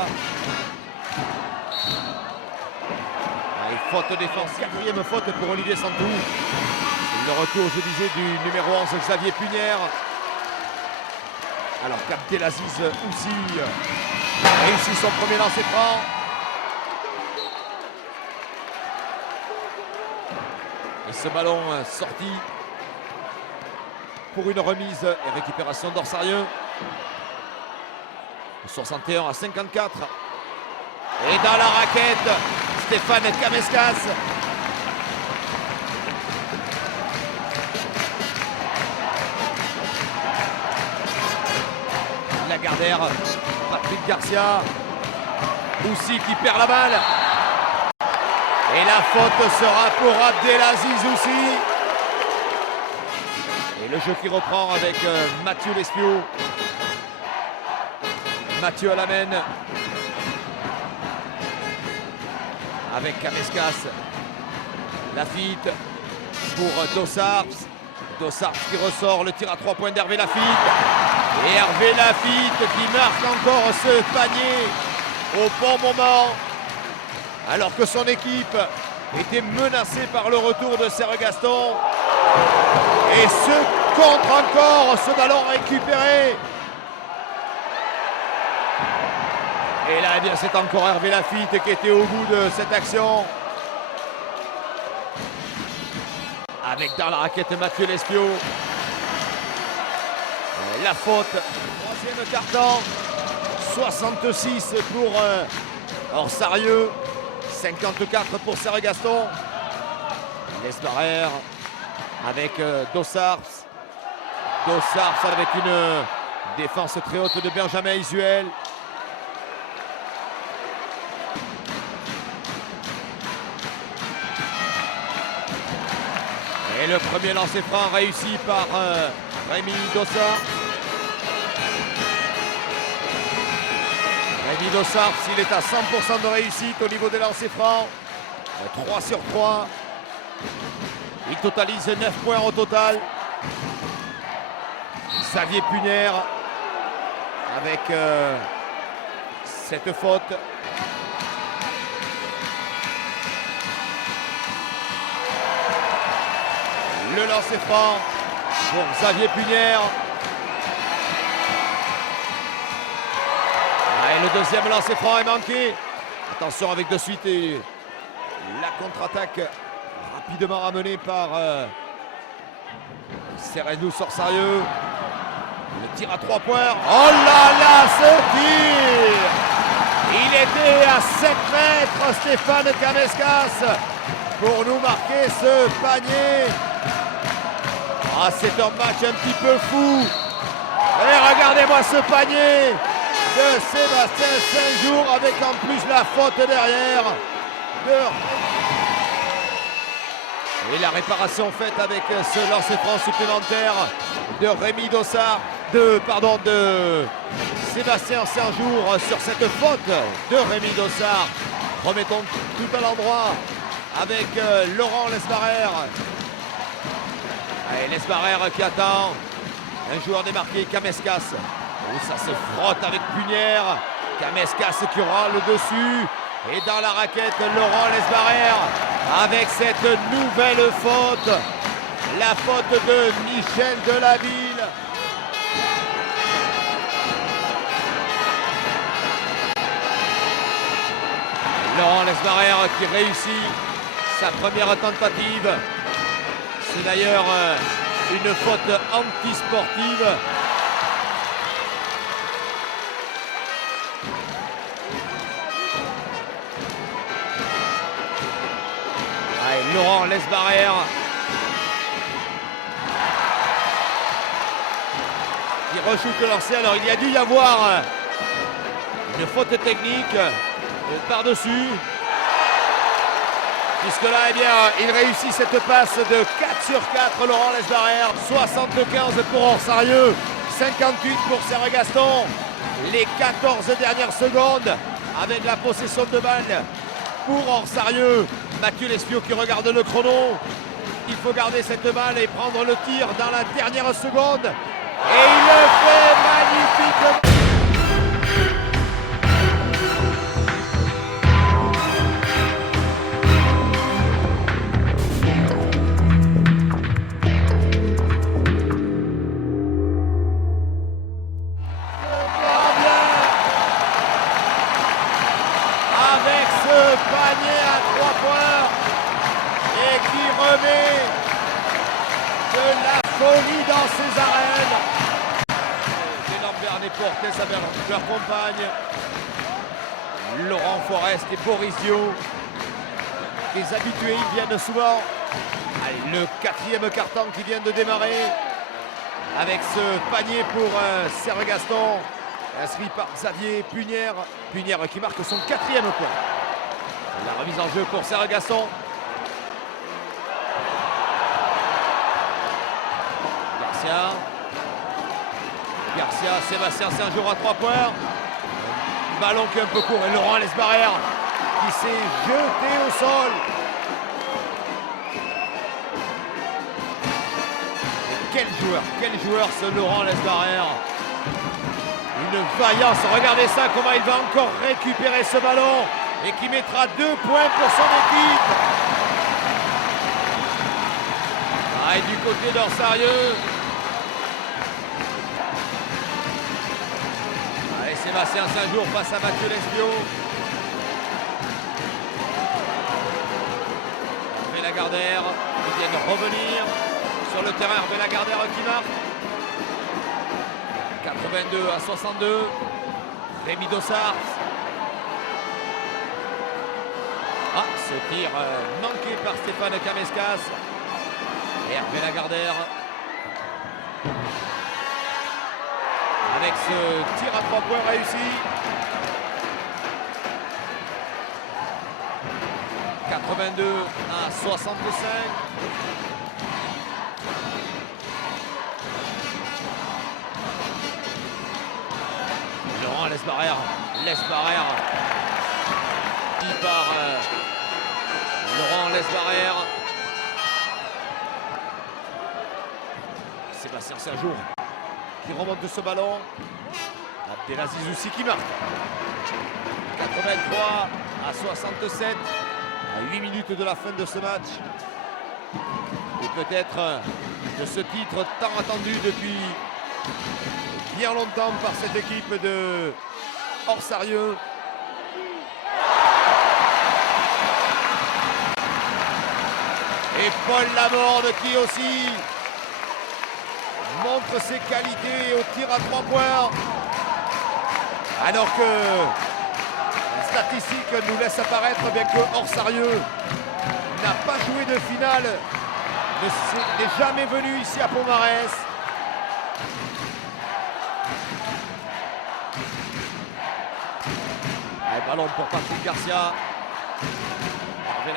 Et faute défensive, quatrième faute pour Olivier Santou. Le retour, je disais, du numéro 11 Xavier Punière. Alors qu'Abdelaziz aussi réussit son premier lancer franc. Et ce ballon sorti pour une remise et récupération d'Orsarieux. 61 à 54. Et dans la raquette, Stéphane Kameskas. Lagardère, Patrick Garcia. Aussi qui perd la balle. Et la faute sera pour Abdelaziz aussi. Et le jeu qui reprend avec Mathieu Lespio. Mathieu à la mène. Avec Kameskas. Lafitte pour Dossarps. Dossarps qui ressort le tir à 3 points d'Hervé Lafitte. Et Hervé Lafitte qui marque encore ce panier au bon moment. Alors que son équipe était menacée par le retour de Serre-Gaston. Et ce contre encore, ce ballon récupéré. Et là, eh bien, c'est encore Hervé Lafitte qui était au bout de cette action. Avec dans la raquette Mathieu Lespio. La faute. Troisième carton. 66 pour Orsarieux. 54 pour Serre-Gaston. Lesbarère avec Dossarps. Dossarps avec une défense très haute de Benjamin Isuel. Et le premier lancer franc réussi par Rémi Dossarps. Rémi Dossarps, il est à 100% de réussite au niveau des lancers francs. 3 sur 3. Il totalise 9 points au total. Xavier Punière avec cette faute. Le lancer franc pour Xavier Punière. Et le deuxième lancer franc est manqué. Attention avec de suite et la contre-attaque rapidement ramenée par Serredou Orsarieux. Le tir à 3 points. Oh là là, ce tir! Il était à 7 mètres, Stéphane Kameskas, pour nous marquer ce panier. Ah, c'est un match un petit peu fou. Et regardez-moi ce panier de Sébastien Saint-Jour avec en plus la faute derrière. Et la réparation faite avec ce lancer-franc supplémentaire de Rémi Dossard, de Sébastien Saint-Jour sur cette faute de Rémi Dossard. Remettons tout à l'endroit avec Laurent Lesbarère. Allez, Lesbarère qui attend. Un joueur démarqué, Kameskas. Oh, ça se frotte avec Punière. Kameskas qui aura le dessus. Et dans la raquette, Laurent Lesbarère avec cette nouvelle faute. La faute de Michel Delaville. Laurent Lesbarère qui réussit sa première tentative. C'est d'ailleurs une faute antisportive. Allez, Laurent Lesbarère qui reshoot le lancer. Alors il y a dû y avoir une faute technique par-dessus. Puisque là, eh bien, il réussit cette passe de 4 sur 4, Laurent Lesbarère. 75 pour Orsarieux, 58 pour Serre Gaston. Les 14 dernières secondes avec la possession de balle pour Orsarieux. Mathieu Lespio qui regarde le chrono. Il faut garder cette balle et prendre le tir dans la dernière seconde. Et il le fait magnifiquement. Panier à 3 points et qui remet de la folie dans ses arènes. Lambert n'est porté sa leur compagne. Laurent Forest et Boris Dio. Les habitués, ils viennent souvent. Allez, le 4e carton qui vient de démarrer avec ce panier pour Serre Gaston, inscrit par Xavier Punière. Punière qui marque son 4e point. La remise en jeu pour Serre Gaston. Garcia, Sébastien Saint-Jour à 3 points. Ballon qui est un peu court et Laurent Lesbarère qui s'est jeté au sol. Et quel joueur ce Laurent Lesbarère. Une vaillance, regardez ça, comment il va encore récupérer ce ballon. Et qui mettra 2 points pour son équipe. Ah, et du côté d'Orsarieux. Allez, Sébastien Saint-Jour face à Mathieu Lespio. Hervé Lagardère qui vient de revenir sur le terrain. Hervé Lagardère qui marque. 82 à 62. Rémi Dossard. Ah, ce tir manqué par Stéphane Kameskas. Et Hervé Lagardère. Avec ce tir à 3 points réussi. 82 à 65. Laurent Lesbarère. Par Laurent Lesbarère. Sébastien Saint-Jour qui remonte de ce ballon. Abdelaziz aussi qui marque. 83 à 67. À 8 minutes de la fin de ce match. Et peut-être de ce titre tant attendu depuis bien longtemps par cette équipe de Orsarieux. Et Paul Laborde qui aussi montre ses qualités au tir à 3 points. Alors que les statistiques nous laissent apparaître bien que Orsarieux n'a pas joué de finale n'est jamais venu ici à Pont-Marès. Ballon pour Patrick Garcia. Hervé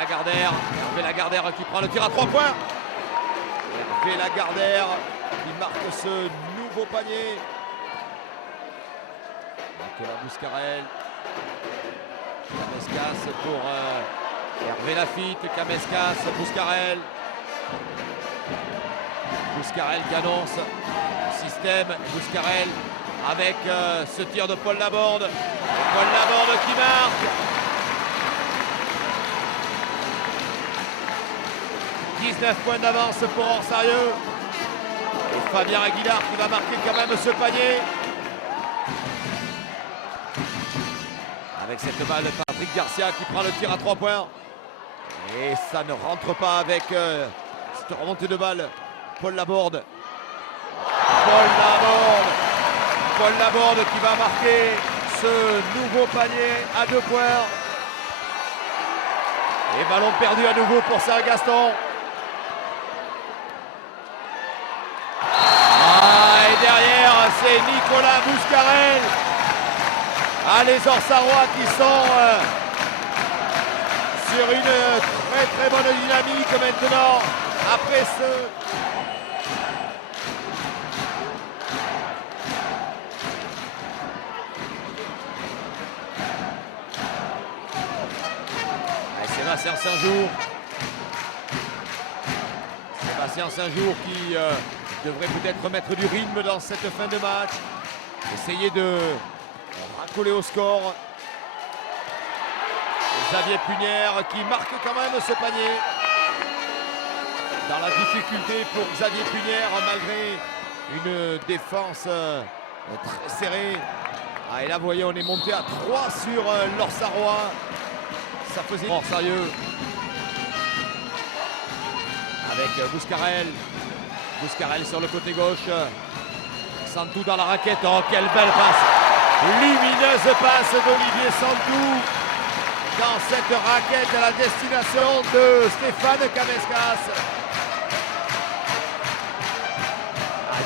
Lagardère qui prend le tir à 3 points. Hervé Lagardère qui marque ce nouveau panier. Nicolas Bouscarel. Kameskas pour Hervé Lafitte. Kameskas, Bouscarel. Bouscarel qui annonce le système. Bouscarel avec ce tir de Paul Laborde. Paul Laborde qui marque. 19 points d'avance pour Orsarieux. Et Fabien Aguilar qui va marquer quand même ce panier. Avec cette balle, Patrick Garcia qui prend le tir à 3 points. Et ça ne rentre pas avec cette remontée de balle. Paul Laborde. Paul Laborde qui va marquer ce nouveau panier à 2 points. Et ballon perdu à nouveau pour Saint-Gaston. Et derrière, c'est Nicolas Bouscarel. Les Orsarois qui sont sur une très bonne dynamique maintenant. Après Sébastien Saint-Jour qui devrait peut-être mettre du rythme dans cette fin de match. Essayer de racoler au score. Xavier Punière qui marque quand même ce panier. Dans la difficulté pour Xavier Punière malgré une défense très serrée. Et là vous voyez on est monté à 3 sur l'Orsarois. Ça faisait sérieux. Avec Bouscarel. Bouscarel sur le côté gauche. Santou dans la raquette. Oh quelle belle passe. Lumineuse passe d'Olivier Santou. Dans cette raquette à la destination de Stéphane Kameskas.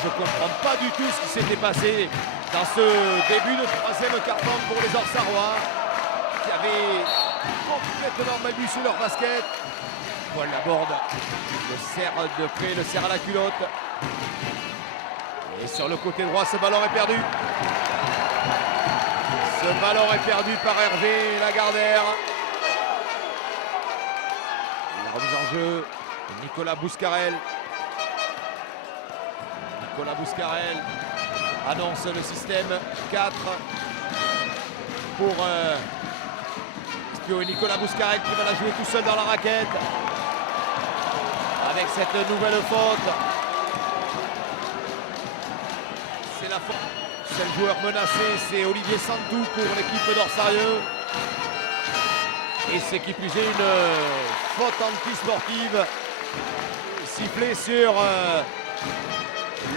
Je ne comprends pas du tout ce qui s'était passé dans ce début de troisième quart-temps pour les Orsarois qui avaient complètement balbutié leur basket. Paul Laborde le serre de près, le serre à la culotte. Et sur le côté droit, ce ballon est perdu. Ce ballon est perdu par Hervé Lagardère. La remise en jeu de Nicolas Bouscarel. Nicolas Bouscarel annonce le système 4 pour Espio et Nicolas Bouscarel qui va la jouer tout seul dans la raquette. Avec cette nouvelle faute. C'est la faute. C'est le joueur menacé, c'est Olivier Santou pour l'équipe d'Orsarieux. Et c'est qui plus est une faute anti-sportive sifflée sur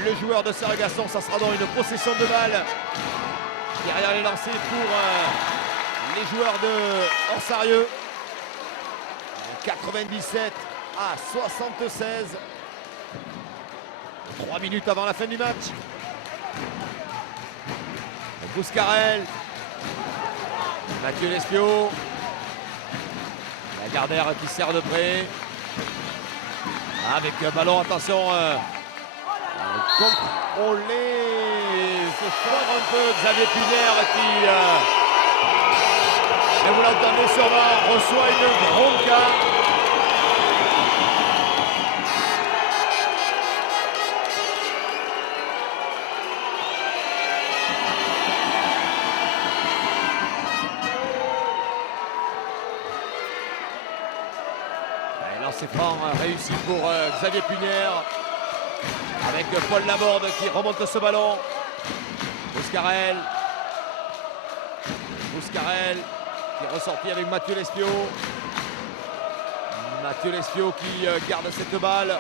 le joueur de Saint-Gaston. Ça sera donc une possession de balle derrière les lancers pour les joueurs de Orsarieux. 97 à 76. 3 minutes avant la fin du match. Bouscarel. Mathieu Lespio. Lagardère qui sert de près. Avec ballon, attention. Contrôlé. Se fort un peu Xavier Punière qui, et vous l'entendez sûrement, reçoit une bronca. Lancer franc réussi pour Xavier Punière. Avec Paul Laborde qui remonte ce ballon. Bouscarel. Bouscarel qui est ressorti avec Mathieu Lespio. Mathieu Lespio qui garde cette balle.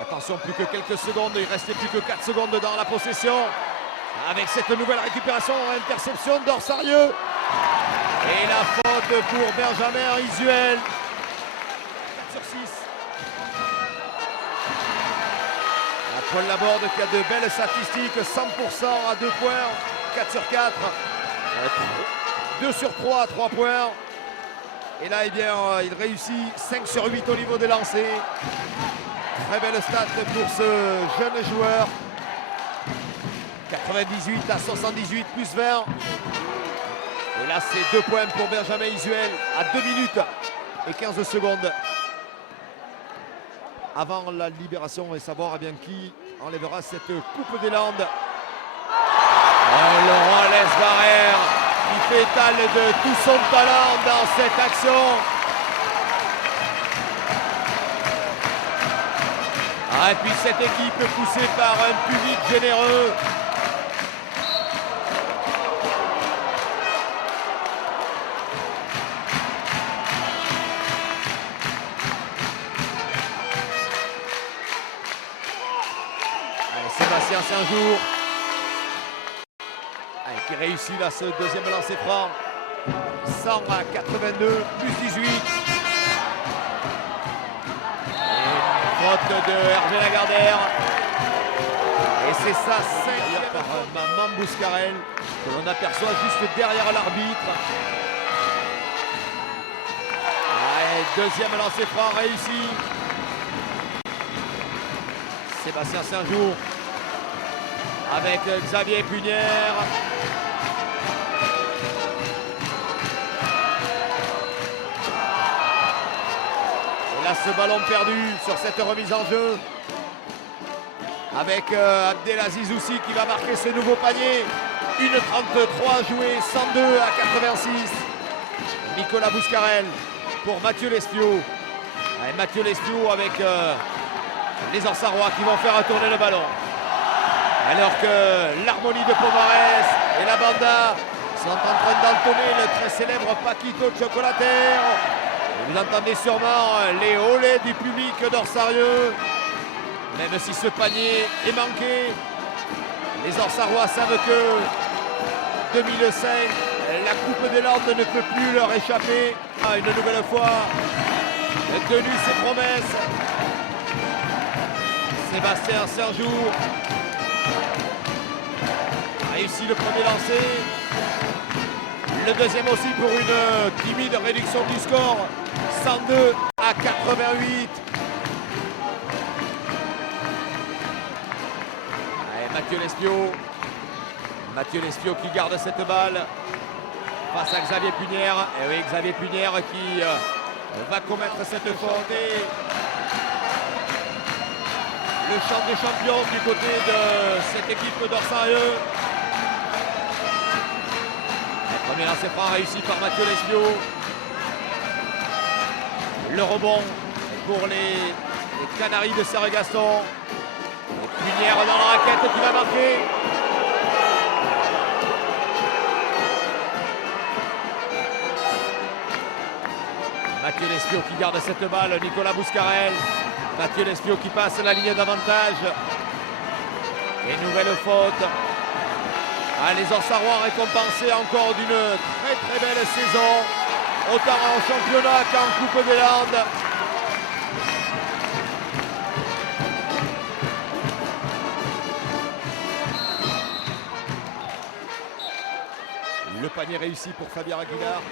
Attention, plus que quelques secondes. Il restait plus que 4 secondes dans la possession. Avec cette nouvelle récupération, interception d'Orsarieux. Et la faute pour Benjamin Isuel. 4 sur 6. Paul Laborde qui a de belles statistiques, 100% à 2 points, 4 sur 4, 2 sur 3 à 3 points. Et là, eh bien, il réussit 5 sur 8 au niveau des lancers. Très belle stat pour ce jeune joueur. 98 à 78 plus 20. Et là, c'est 2 points pour Benjamin Isuel à 2 minutes et 15 secondes avant la libération, et savoir eh bien qui enlèvera cette Coupe des Landes. Laurent Lesbarère qui fait étal de tout son talent dans cette action. Et puis cette équipe poussée par un public généreux. Sébastien Saint-Jour qui réussit là ce deuxième lancer franc. 100 à 82 plus 18. Et faute de Hervé Lagardère. Et c'est sa 5e par Maman Bouscarel que l'on aperçoit juste derrière l'arbitre. Deuxième lancer franc réussi. Sébastien Saint-Jour avec Xavier Punière. Et là, ce ballon perdu sur cette remise en jeu avec Abdelaziz Oussi qui va marquer ce nouveau panier. 1,33 joué, 102 à 86. Nicolas Bouscarel pour Mathieu Lespio. Mathieu Lespio avec les Ansarois qui vont faire tourner le ballon. Alors que l'harmonie de Pomarès et la banda sont en train d'entonner le très célèbre Paquito Chocolataire. Et vous entendez sûrement les olés du public d'Orsarieux. Même si ce panier est manqué, les Orsarois savent que 2005, la Coupe des Landes ne peut plus leur échapper. Une nouvelle fois, tenu ses promesses. Sébastien Saint-Jour réussit le premier lancer. Le deuxième aussi pour une timide réduction du score. 102 à 88. Mathieu Lespio. Mathieu Lespio qui garde cette balle face à Xavier Punière. Et oui, Xavier Punière qui va commettre cette faute. Et le chant des champions du côté de cette équipe d'Orsarieux. Le premier lancer franc réussi par Mathieu Lespio. Le rebond pour les Canaries de Serre-Gaston. Punière dans la raquette qui va marquer. Mathieu Lespio qui garde cette balle. Nicolas Bouscarel. Mathieu Lespio qui passe la ligne d'avantage. Et nouvelle faute. Les Orsarois récompensés encore d'une très très belle saison. Autant en championnat qu'en Coupe des Landes. Le panier réussi pour Fabien Aguilar.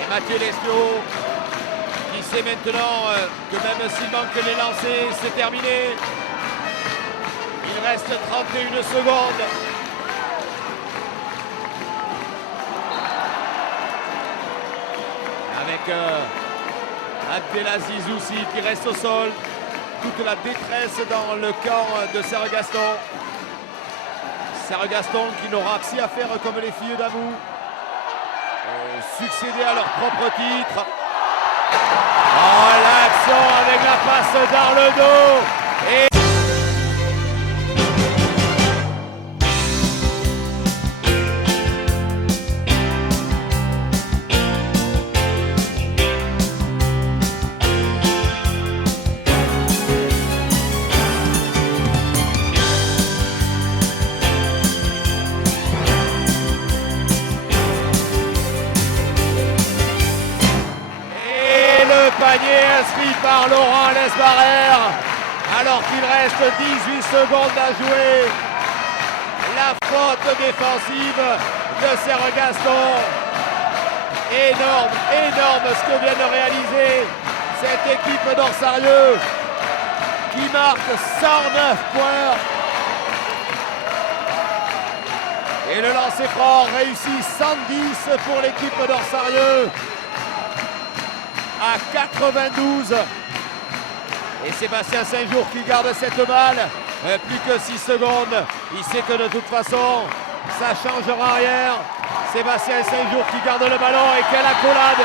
Et Mathieu Lespio qui sait maintenant que même s'il manque les lancers, c'est terminé. Il reste 31 secondes. Avec Abdelaziz Oussi qui reste au sol. Toute la détresse dans le camp de Serre-Gaston. Serre-Gaston qui n'aura que à faire comme les filles d'Amou. Succéder à leur propre titre. Oh, l'action avec la passe dans le dos. Et panier inscrit par Laurent Lesbarère. Alors qu'il reste 18 secondes à jouer. La faute défensive de Serre Gaston. Énorme ce que vient de réaliser cette équipe d'Orsarieux qui marque 109 points. Et le lancer franc réussit 110 pour l'équipe d'Orsarieux à 92. Et Sébastien Saint-Jour qui garde cette balle. Plus que 6 secondes. Il sait que de toute façon, ça ne changera rien. Sébastien Saint-Jour qui garde le ballon et quelle accolade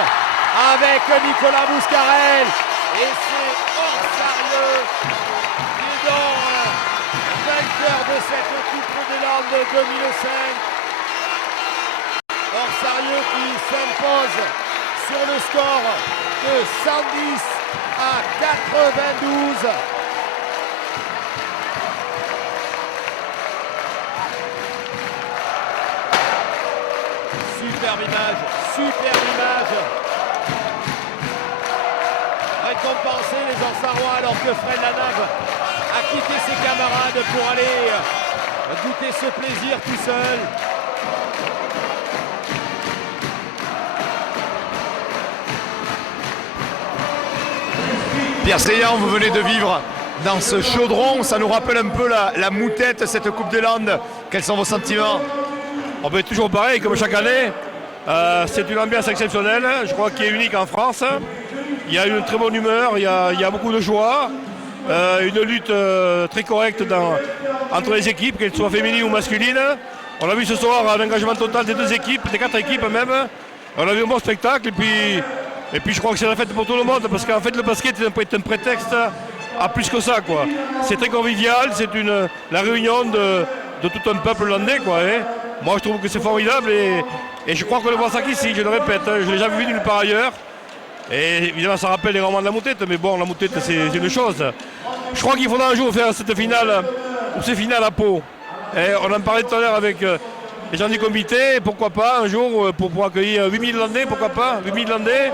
avec Nicolas Bouscarel. Et c'est Orsarieux qui est donc vainqueur de cette Coupe des Landes 2005. Orsarieux qui s'impose sur le score de 110 à 92. Superbe image. Récompenser les Orsarois alors que Fred Lanave a quitté ses camarades pour aller goûter ce plaisir tout seul. Pierre Seillant, vous venez de vivre dans ce chaudron, ça nous rappelle un peu la moutette, cette Coupe des Landes. Quels sont vos sentiments? On peut être toujours pareil, comme chaque année. C'est une ambiance exceptionnelle, je crois qu'il est unique en France. Il y a une très bonne humeur, il y a beaucoup de joie, une lutte très correcte entre les équipes, qu'elles soient féminines ou masculines. On a vu ce soir un engagement total des deux équipes, des 4 équipes même. On a vu un bon spectacle et puis je crois que c'est la fête pour tout le monde parce qu'en fait le basket est un prétexte à plus que ça, quoi. C'est très convivial, c'est la réunion de tout un peuple landais, quoi, hein. Moi je trouve que c'est formidable et je crois qu'on le voit ça qu'ici, je le répète, je ne l'ai jamais vu nulle part ailleurs. Et évidemment ça rappelle les romans de la moutette, mais bon, la moutette c'est une chose. Je crois qu'il faudra un jour faire cette finale, ou ces finales à Pau. Et on en parlait tout à l'heure avec les gens du comité, pourquoi pas un jour pour accueillir 8000 Landais, pourquoi pas 8000 Landais,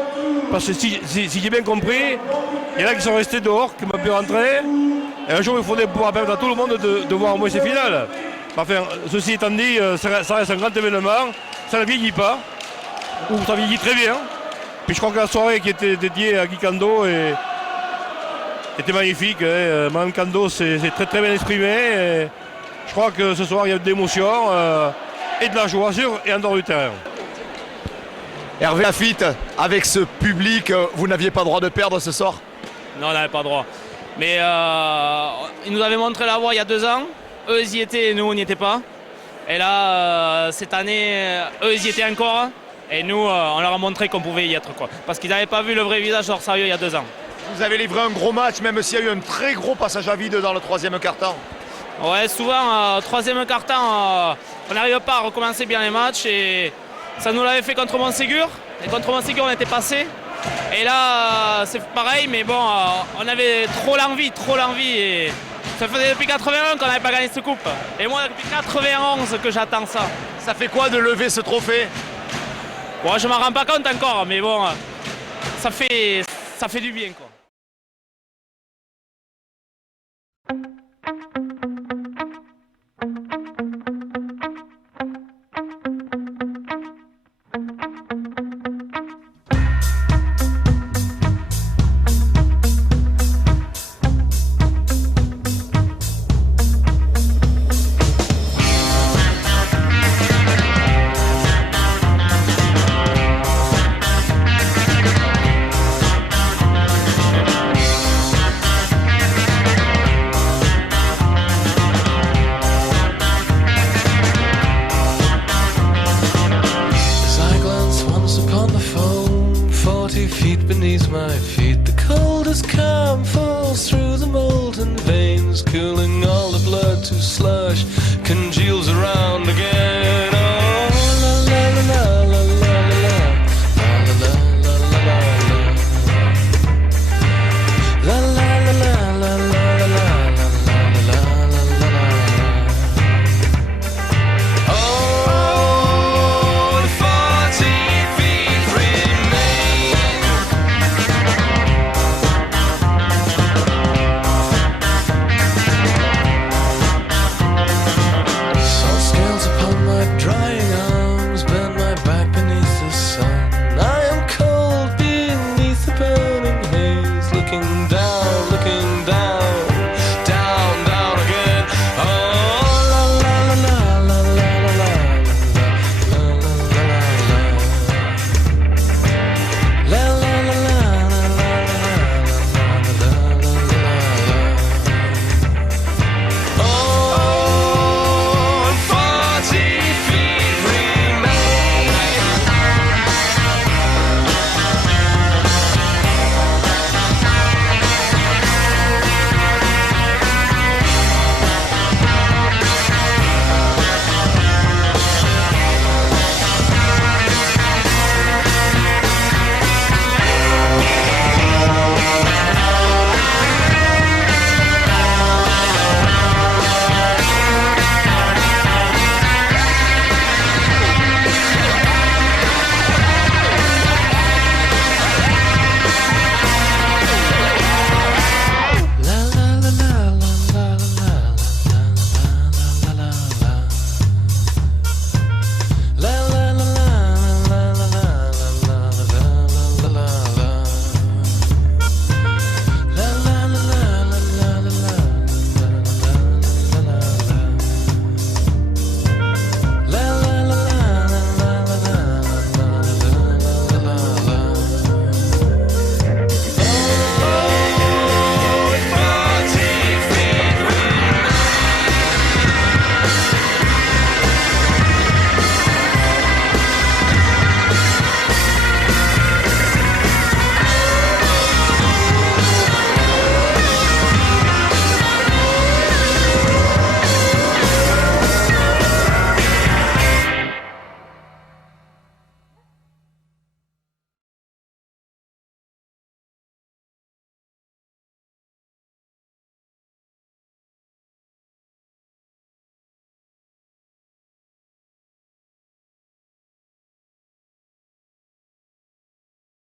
parce que si j'ai bien compris, il y en a qui sont restés dehors, qui m'ont pu rentrer. Et un jour il faudrait pouvoir permettre à tout le monde de voir au moins ces finales. Enfin, ceci étant dit, ça reste un grand événement, ça ne vieillit pas, ou ça vieillit très bien. Puis je crois que la soirée qui était dédiée à Guy Cando était magnifique. Hein. Mme Cando s'est très bien exprimée. Je crois que ce soir il y a de l'émotion et de la joie sur et en dehors du terrain. Hervé Lafitte, avec ce public, vous n'aviez pas le droit de perdre ce soir? Non, on n'avait pas le droit. Mais ils nous avaient montré la voie il y a 2 ans. Eux, ils y étaient et nous, on n'y était pas. Et là, cette année, eux, ils y étaient encore. Et nous, on leur a montré qu'on pouvait y être, quoi. Parce qu'ils n'avaient pas vu le vrai visage d'Orsarieux il y a 2 ans. Vous avez livré un gros match, même s'il y a eu un très gros passage à vide dans le 3e quart-temps. Ouais, souvent, 3e quart-temps, on n'arrive pas à recommencer bien les matchs. Et ça nous l'avait fait contre Montségur. Et contre Montségur, on était passé. Et là, c'est pareil, mais bon, on avait trop l'envie. Et ça faisait depuis 81 qu'on n'avait pas gagné cette coupe. Et moi, depuis 91 que j'attends ça. Ça fait quoi de lever ce trophée? Bon, je m'en rends pas compte encore, mais bon, ça fait du bien, quoi. feet beneath my feet. The coldest calm falls through